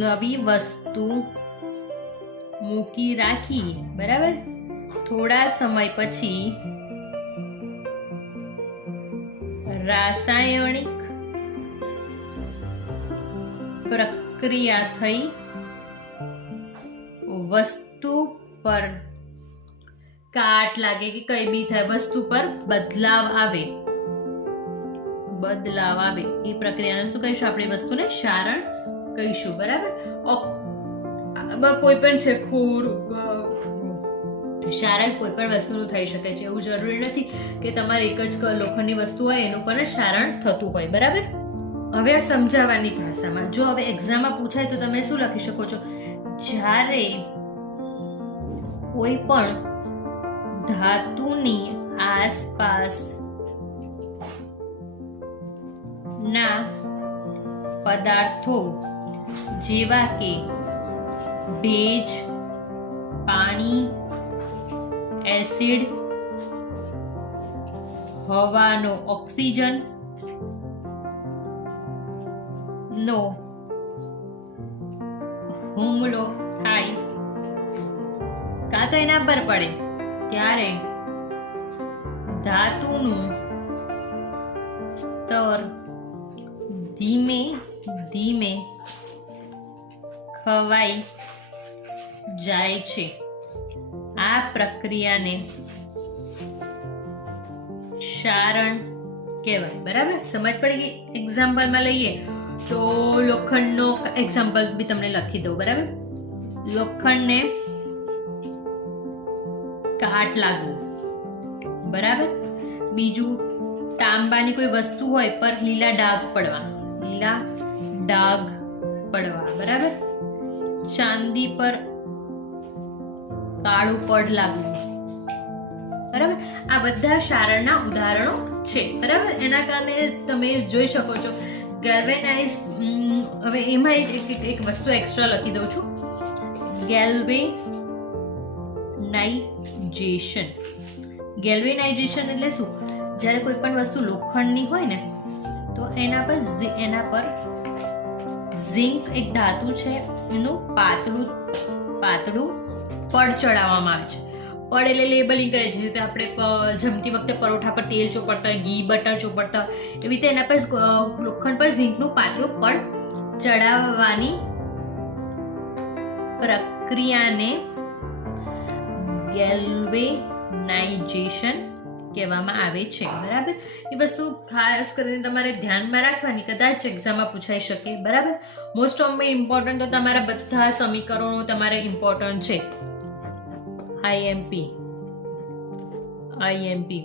નવી વસ્તુ મૂકી રાખી, બરાબર, થોડા સમય પછી રાસાયણિક પ્રક્રિયા થઈ વસ્તુ પર કાટ લાગે કે કઈ બી થાય, વસ્તુ પર બદલાવ આવે એ પ્રક્રિયાને શું કહીશું? આપણે વસ્તુને સારણ કહીશું. બરાબર. કોઈ પણ છે સારણ કોઈ પણ વસ્તુનું થઈ શકે છે. એવું જરૂરી નથી કે તમારે એક જ લોખંડની વસ્તુ હોય એનું પણ સારણ થતું હોય. બરાબર. હવે આ સમજાવવાની ભાષામાં જો હવે એક્ઝામમાં પૂછાય તો તમે શું લખી શકો છો? જ્યારે કોઈ પણ ધાતુની આસપાસ ના પદાર્થો જેવા કે ભેજ, પાણી, એસિડ, હવાનો ઓક્સિજન નો હુમલો થાય કાં તો એના પર પડે ત્યારે ધાતુનું સ્તર ધીમે ધીમે ખવાઈ જાય છે. આ પ્રક્રિયાને સારણ કહેવાય. બરાબર. સમજ પડી ગઈ? એક્ઝામ્પલમાં લઈએ તો લોખંડનો એક્ઝામ્પલ બી તમને લખી દઉં. બરાબર. લોખંડને કાટ લાગવું. બરાબર. બીજું તાંબાની કોઈ વસ્તુ હોય પર લીલા ડાઘ પડવા. લીલા ડાઘ પડવા, બરાબર. ચાંદી પર કાળું પડ લાગવું, બરાબર. આ બધા ક્ષારણના ઉદાહરણો છે, બરાબર. એના કારણે તમે જોઈ શકો છો ગેલ્વેનાઇઝ. હવે એમાં એક વસ્તુ એક્સ્ટ્રા લખી દઉં છું, ગેલ્વેનાઇઝેશન. ગેલ્વેનાઇઝેશન એટલે શું? જ્યારે કોઈ પણ વસ્તુ લોખંડની હોય ને તો એના પર ઝિંક એક ધાતુ છે, એનું પાતળું પડ ચડાવવામાં આવે છે. પડ એટલે લેબલિંગ કરે છે, રીતે આપણે જમતી વખતે પરોઠા પર તેલ ચોપડતા હોય, ઘી બટર ચોપડતા હોય, એવી રીતે એના પર લોખંડ પર ઝીંકનું પાતળું પડ ચડાવવાની પ્રક્રિયાને ગેલ્વેનાઇઝેશન કહેવામાં આવે છે, બરાબર. એ વસ્તુ ખાસ કરીને તમારે ધ્યાનમાં રાખવાની, કદાચ એક્ઝામમાં પૂછાઈ શકે, બરાબર. મોસ્ટ ઓફ ઇમ્પોર્ટન્ટ તો તમારા બધા સમીકરણો તમારે ઇમ્પોર્ટન્ટ છે. આઈએમપી,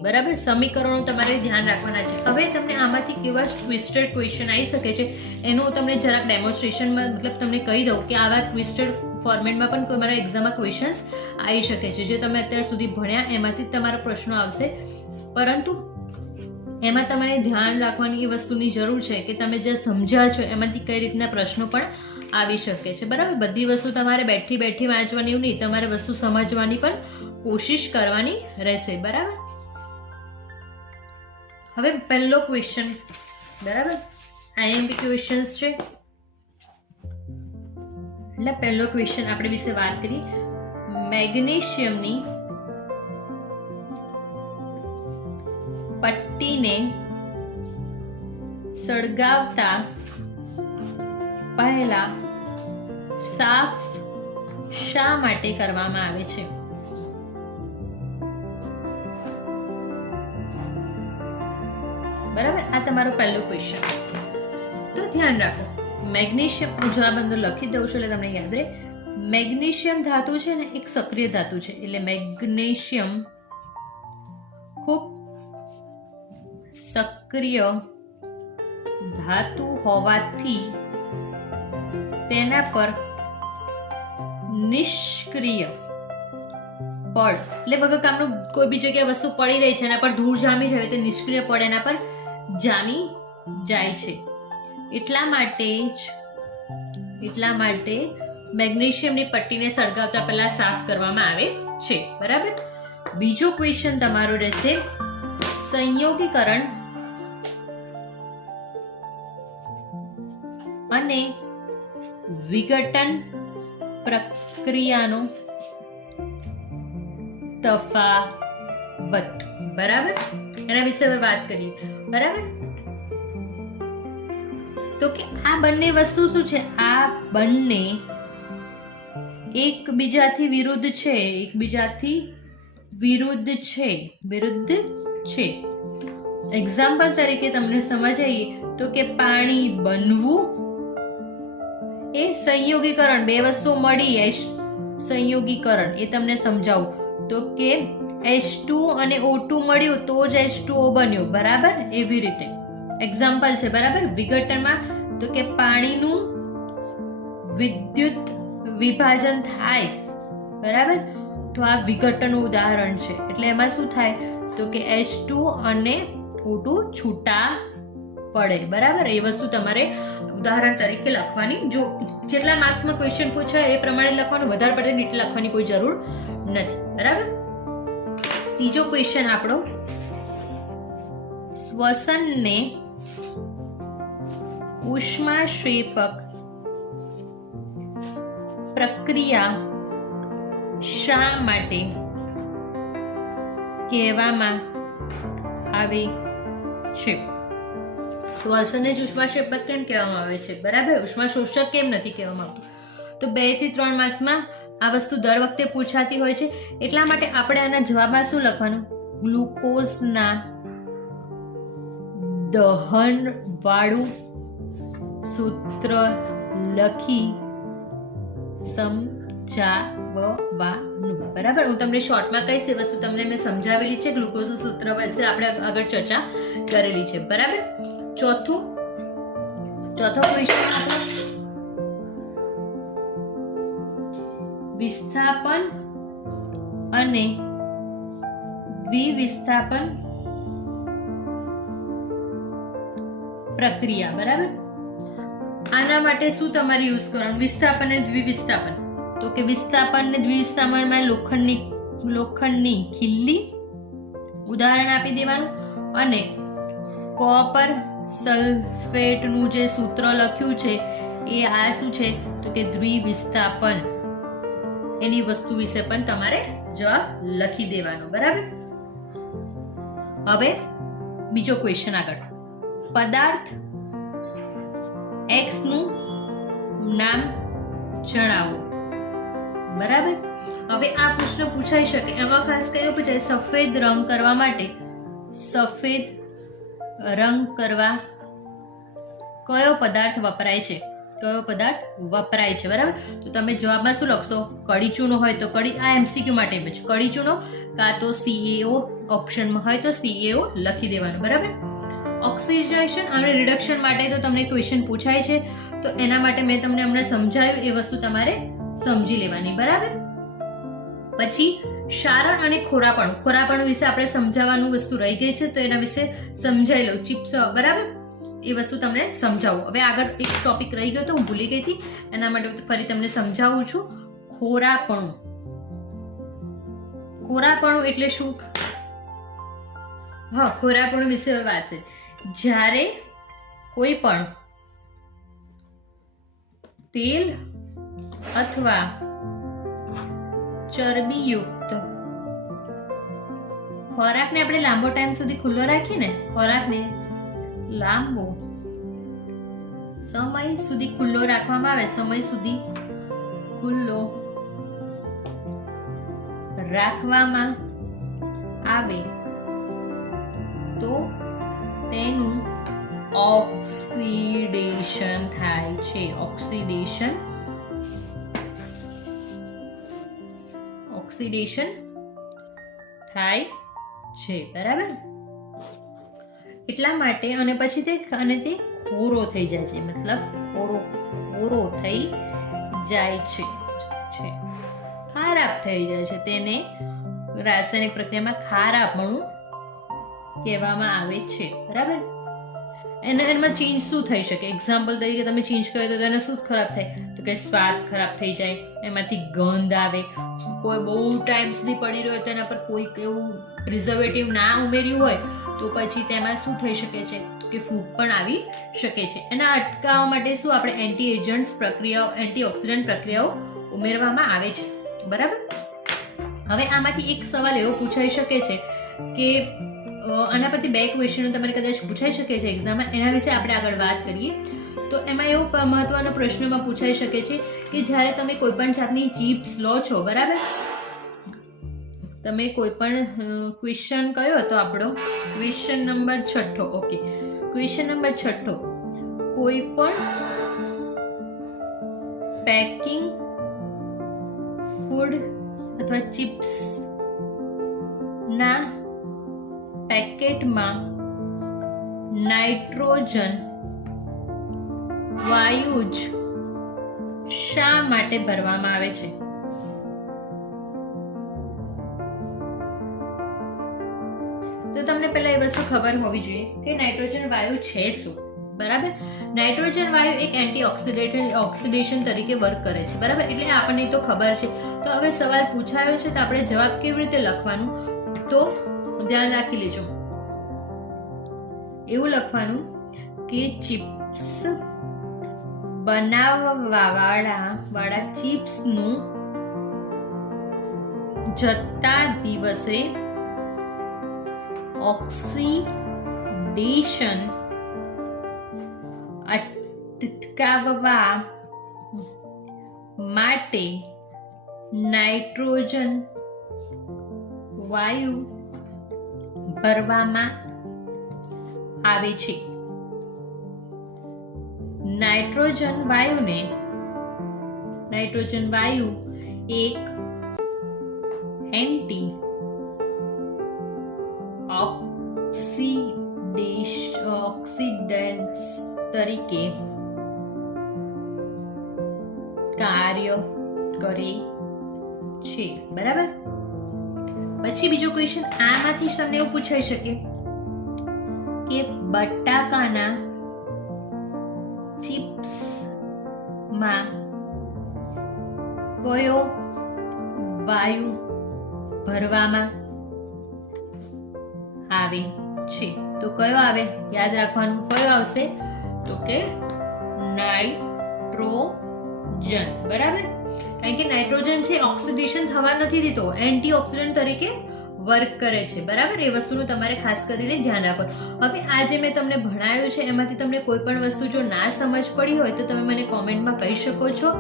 બરાબર. સમીકરણો તમારે ધ્યાન રાખવાના છે. હવે તમને આમાંથી કેવા ટ્વિસ્ટેડ ક્વેશ્ચન આવી શકે છે એનું તમને જરાક ડેમોન્સ્ટ્રેશનમાં મતલબ તમને કહી દઉં કે આવા ટ્વિસ્ટેડ ફોર્મેટમાં પણ તમારા એક્ઝામમાં ક્વેશ્ચન્સ આવી શકે છે. જે તમે અત્યાર સુધી ભણ્યા એમાંથી જ તમારા પ્રશ્નો આવશે, પરંતુ એમાં તમારે ધ્યાન રાખવાની એ વસ્તુની જરૂર છે કે તમે જે સમજ્યા છો એમાંથી કઈ રીતના પ્રશ્નો પણ આવી શકે છે, બરાબર. બધી વસ્તુ તમારે બેઠી વાંચવાની એવું નહીં, તમારે વસ્તુ સમજવાની પણ કોશિશ કરવાની રહેશે, બરાબર. હવે પહેલો ક્વેશ્ચન, બરાબર, આઈએમપી ક્વેશ્ચન્સ છે. એટલે પહેલો ક્વેશ્ચન આપણે વિશે વાત કરી, મેગ્નેશિયમની પટ્ટીને સળગાવતા પહેલા સાફ શા માટે કરવામાં આવે છે? બરાબર, આ તમારો પહેલો ક્વેશ્ચન. તો ધ્યાન રાખો, મેગ્નેશિયમ, હું જવાબ અંદર લખી દઉં છું એટલે તમને યાદ રહે. મેગ્નેશિયમ ધાતુ છે ને એક સક્રિય ધાતુ છે, એટલે મેગ્નેશિયમ ખૂબ સક્રિય ધાતુ હોવાથી તેના પર નિષ્ક્રિય પડ, એટલે વગર કામનું કોઈ બી જગ્યાએ વસ્તુ પડી રહી છે એના પર ધૂળ જામી જાય તો નિષ્ક્રિય પડ એના પર જામી જાય છે. એટલા માટે મેગ્નેશિયમની પટ્ટીને સળગાવતા પહેલા સાફ કરવામાં આવે છે, બરાબર. બીજો ક્વેશ્ચન તમારો રહેશે, સંયોગીકરણ અને વિઘટન પ્રક્રિયાનો તફાવત, બરાબર. એના વિશે હવે વાત કરીએ, બરાબર. તો કે આ બંને વસ્તુ શું છે? આ બંને એકબીજાથી વિરુદ્ધ છે. એક્ઝામ્પલ તરીકે તમને સમજાઈએ તો કે પાણી બનવું એ સંયોગીકરણ, બે વસ્તુ મળી સંયોગીકરણ, એ તમને સમજાવું તો કે H2 અને O2 મળ્યું તો જ H2O બન્યું, બરાબર. એવી રીતે એક્ઝામ્પલ છે, બરાબર. વિઘટનમાં તો કે પાણીનું વિદ્યુત વિભાજન થાય, બરાબર. તો આ વિઘટનનું ઉદાહરણ છે. એટલે એમાં શું થાય તો કે H2 અને O2 છૂટા પડે, બરાબર. એ વસ્તુ તમારે ઉદાહરણ તરીકે લખવાની. જો જેટલા માર્ક્સમાં ક્વેશ્ચન પૂછાય એ પ્રમાણે લખવાનું, વધારે પડે ડિટેલ લખવાની કોઈ જરૂર નથી, બરાબર. ત્રીજો ક્વેશ્ચન આપણો, શ્વસનને ઉષ્માક્ષેપક પ્રક્રિયા શા માટે કહેવામાં આવે છે? શ્વસનને જ ઉષ્માક્ષેપક કેમ કહેવામાં આવે છે, બરાબર. ઉષ્માશોષક કેમ નથી કહેવામાં આવતું? તો 2 થી 3 માર્ક્સમાં આ વસ્તુ દર વખતે પૂછાતી હોય છે. એટલા માટે આપણે આના જવાબમાં શું લખવાનું? ગ્લુકોઝના દહન વાળું સૂત્ર લખી સમજાવવાનું, બરાબર. હું તમને શોર્ટમાં કહીશ, એ વસ્તુ તમને મેં સમજાવેલી છે. ગ્લુકોઝનું સૂત્ર વિશે આપણે આગળ ચર્ચા કરેલી છે, બરાબર. ચોથું, ચોથો ક્વેશ્ચન વિસ્થાપન અને દ્વિવિસ્થાપન પ્રક્રિયા. બરાબર, આના માટે શું તમારે યુઝ કરવાનું? વિસ્થાપન અને દ્વિવિસ્થાપન. તો કે વિસ્થાપન અને દ્વિવિસ્થાપનમાં લોખંડની ખીલ્લી ઉદાહરણ આપી દેવાનું, અને કોપર સલ્ફેટનું જે સૂત્ર લખ્યું છે એ આ શું છે? તો કે દ્વિવિસ્થાપન. એની વસ્તુ વિશે પણ તમારે જવાબ લખી દેવાનો. બરાબર, હવે બીજો ક્વેશ્ચન આગળ. પદાર્થ X નું નામ જણાવો. બરાબર, હવે આ પ્રશ્ન પૂછાઈ શકે. એમાં ખાસ કરીને પૂછાય સફેદ રંગ કરવા માટે સફેદ રંગ કરવા કયો પદાર્થ વપરાય છે? કયો પદાર્થ વપરાય છે? બરાબર, તો તમે જવાબમાં શું લખશો? કડી ચૂનો હોય તો કડી, આ એમસીક્યુ માટે જ કડી ચૂનો, કાં તો CaO ઓપ્શનમાં હોય તો CaO લખી દેવાનું. બરાબર, ઓક્સિડેશન અને રિડક્શન માટે તો તમને ક્વેશ્ચન પૂછાય છે, તો એના માટે મેં તમને હમણાં સમજાવ્યું, એ વસ્તુ તમારે સમજી લેવાની. બરાબર, પછી ક્ષારણ અને ખોરાપણું વિશે આપણે સમજાવવાનું વસ્તુ રહી ગઈ છે, તો એના વિશે સમજાઈ લઉં. ચિપ્સ, બરાબર, એ વસ્તુ તમને સમજાવું. હવે આગળ એક ટોપિક રહી ગયો તો હું ભૂલી ગઈ હતી, એના માટે ફરી તમને સમજાવું છું. ખોરાપણું એટલે શું? હા, ખોરાપણું વિશે વાત છે. જ્યારે કોઈ પણ તેલ અથવા ચરબીયુક્ત ખોરાકને આપણે લાંબો ટાઈમ સુધી ખુલ્લો રાખીએ ને, ખોરાકને લાંબો સમય સુધી ખુલ્લો રાખવામાં આવે, સમય સુધી ખુલ્લો રાખવામાં આવે તો તેનું ઓક્સિડેશન થાય છે. ઓક્સિડેશન થાય છે. બરાબર, એટલા માટે. અને પછી તે ખોરો થઈ જાય છે, મતલબ ખોરો થઈ જાય છે, ખરાબ થઈ જાય છે. તેને રાસાયણિક પ્રક્રિયામાં ખારાપણું કહેવામાં આવે છે. બરાબર, એમાં ચેન્જ શું થઈ શકે? એક્ઝામ્પલ તરીકે તમે ચેન્જ કર્યો તો તેને શું ખરાબ થાય? તો કે સ્વાદ ખરાબ થઈ જાય, એમાંથી ગંધ આવે, કોઈ બહુ ટાઈમ સુધી પડી રહ્યો હોય તેના પર કોઈક એવું પ્રિઝર્વેટિવ ના ઉમેર્યું હોય તો પછી તેમાં શું થઈ શકે છે? તો કે ફૂગ પણ આવી શકે છે. એના અટકાવવા માટે શું આપણે એન્ટીઓક્સિડન્ટ પ્રક્રિયાઓ ઉમેરવામાં આવે છે. બરાબર, હવે આમાંથી એક સવાલ એવો પૂછાઈ શકે છે કે આના પરથી 2 ક્વેશ્ચનો તમારે કદાચ પૂછાઈ શકે છે એક્ઝામમાં, એના વિશે આપણે આગળ વાત કરીએ. તો એમાં એવો મહત્વનો પ્રશ્નમાં પૂછાઈ શકે છે કે જ્યારે તમે કોઈ પણ જાતની ચિપ્સ લો છો, બરાબર, તમે કોઈ પણ ક્વેશ્ચન કયો હતો આપણો? Question number 6. Okay, question number 6. કોઈ પણ પેકિંગ ફૂડ અથવા ચિપ્સ ના પેકેટમાં નાઇટ્રોજન વાયુ જ શા માટે ભરવામાં આવે છે? તો તમને પહેલા એ વસ્તુ ખબર હોવી જોઈએ કે નાઇટ્રોજન વાયુ છે શું. બરાબર, નાઇટ્રોજન વાયુ એક ઓક્સિડેશન તરીકે વર્ક કરે છે. બરાબર, એટલે આપણને તો ખબર છે. તો હવે સવાલ પૂછાયો છે તો આપણે જવાબ કેવી રીતે લખવાનું? તો ધ્યાન રાખી લેજો. એવું લખવાનું કે ચિપ્સ બનાવવાવાળા ચિપ્સનું જતા દિવસે ઓક્સિડેશન અટકાવવા માટે નાઇટ્રોજન વાયુ ભરવામાં આવે છે. નાઇટ્રોજન વાયુ એક એન્ટી ઓક્સિડન્ટ તરીકે કરે છે. બરાબર. પછી બીજો ક્વેશ્ચન આમાંથી જ તમને એવું પૂછાઈ શકે કે બટાકાના ચિપ્સમાં કયો વાયુ ભરવામાં આવે છે? તો કયો આવે? યાદ રાખવાનું. કયો આવશે? તો કે નાઇટ્રોજન. બરાબર. કારણ કે નાઇટ્રોજન છે ઓક્સિડેશન થવા નથી દેતો, એન્ટીઓક્સિડન્ટ તરીકે વર્ક કરે છે. બરાબર. એ વસ્તુનું તમારે ખાસ કરીને ધ્યાન રાખવાનું. હવે આ જે મેં તમને ભણાવ્યું છે એમાંથી તમને કોઈ પણ વસ્તુ જો ના સમજ પડી હોય તો તમે મને કોમેન્ટમાં કહી શકો છો.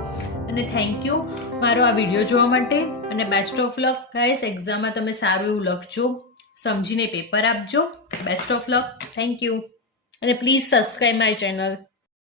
અને થેન્ક યુ મારો આ વિડીયો જોવા માટે. અને બેસ્ટ ઓફ લક ગાઈસ. એક્ઝામમાં તમે સારું એવું લખજો, સમજીને પેપર આપજો. Best of luck. Thank you. અને પ્લીઝ સબસ્ક્રાઇબ માય ચેનલ.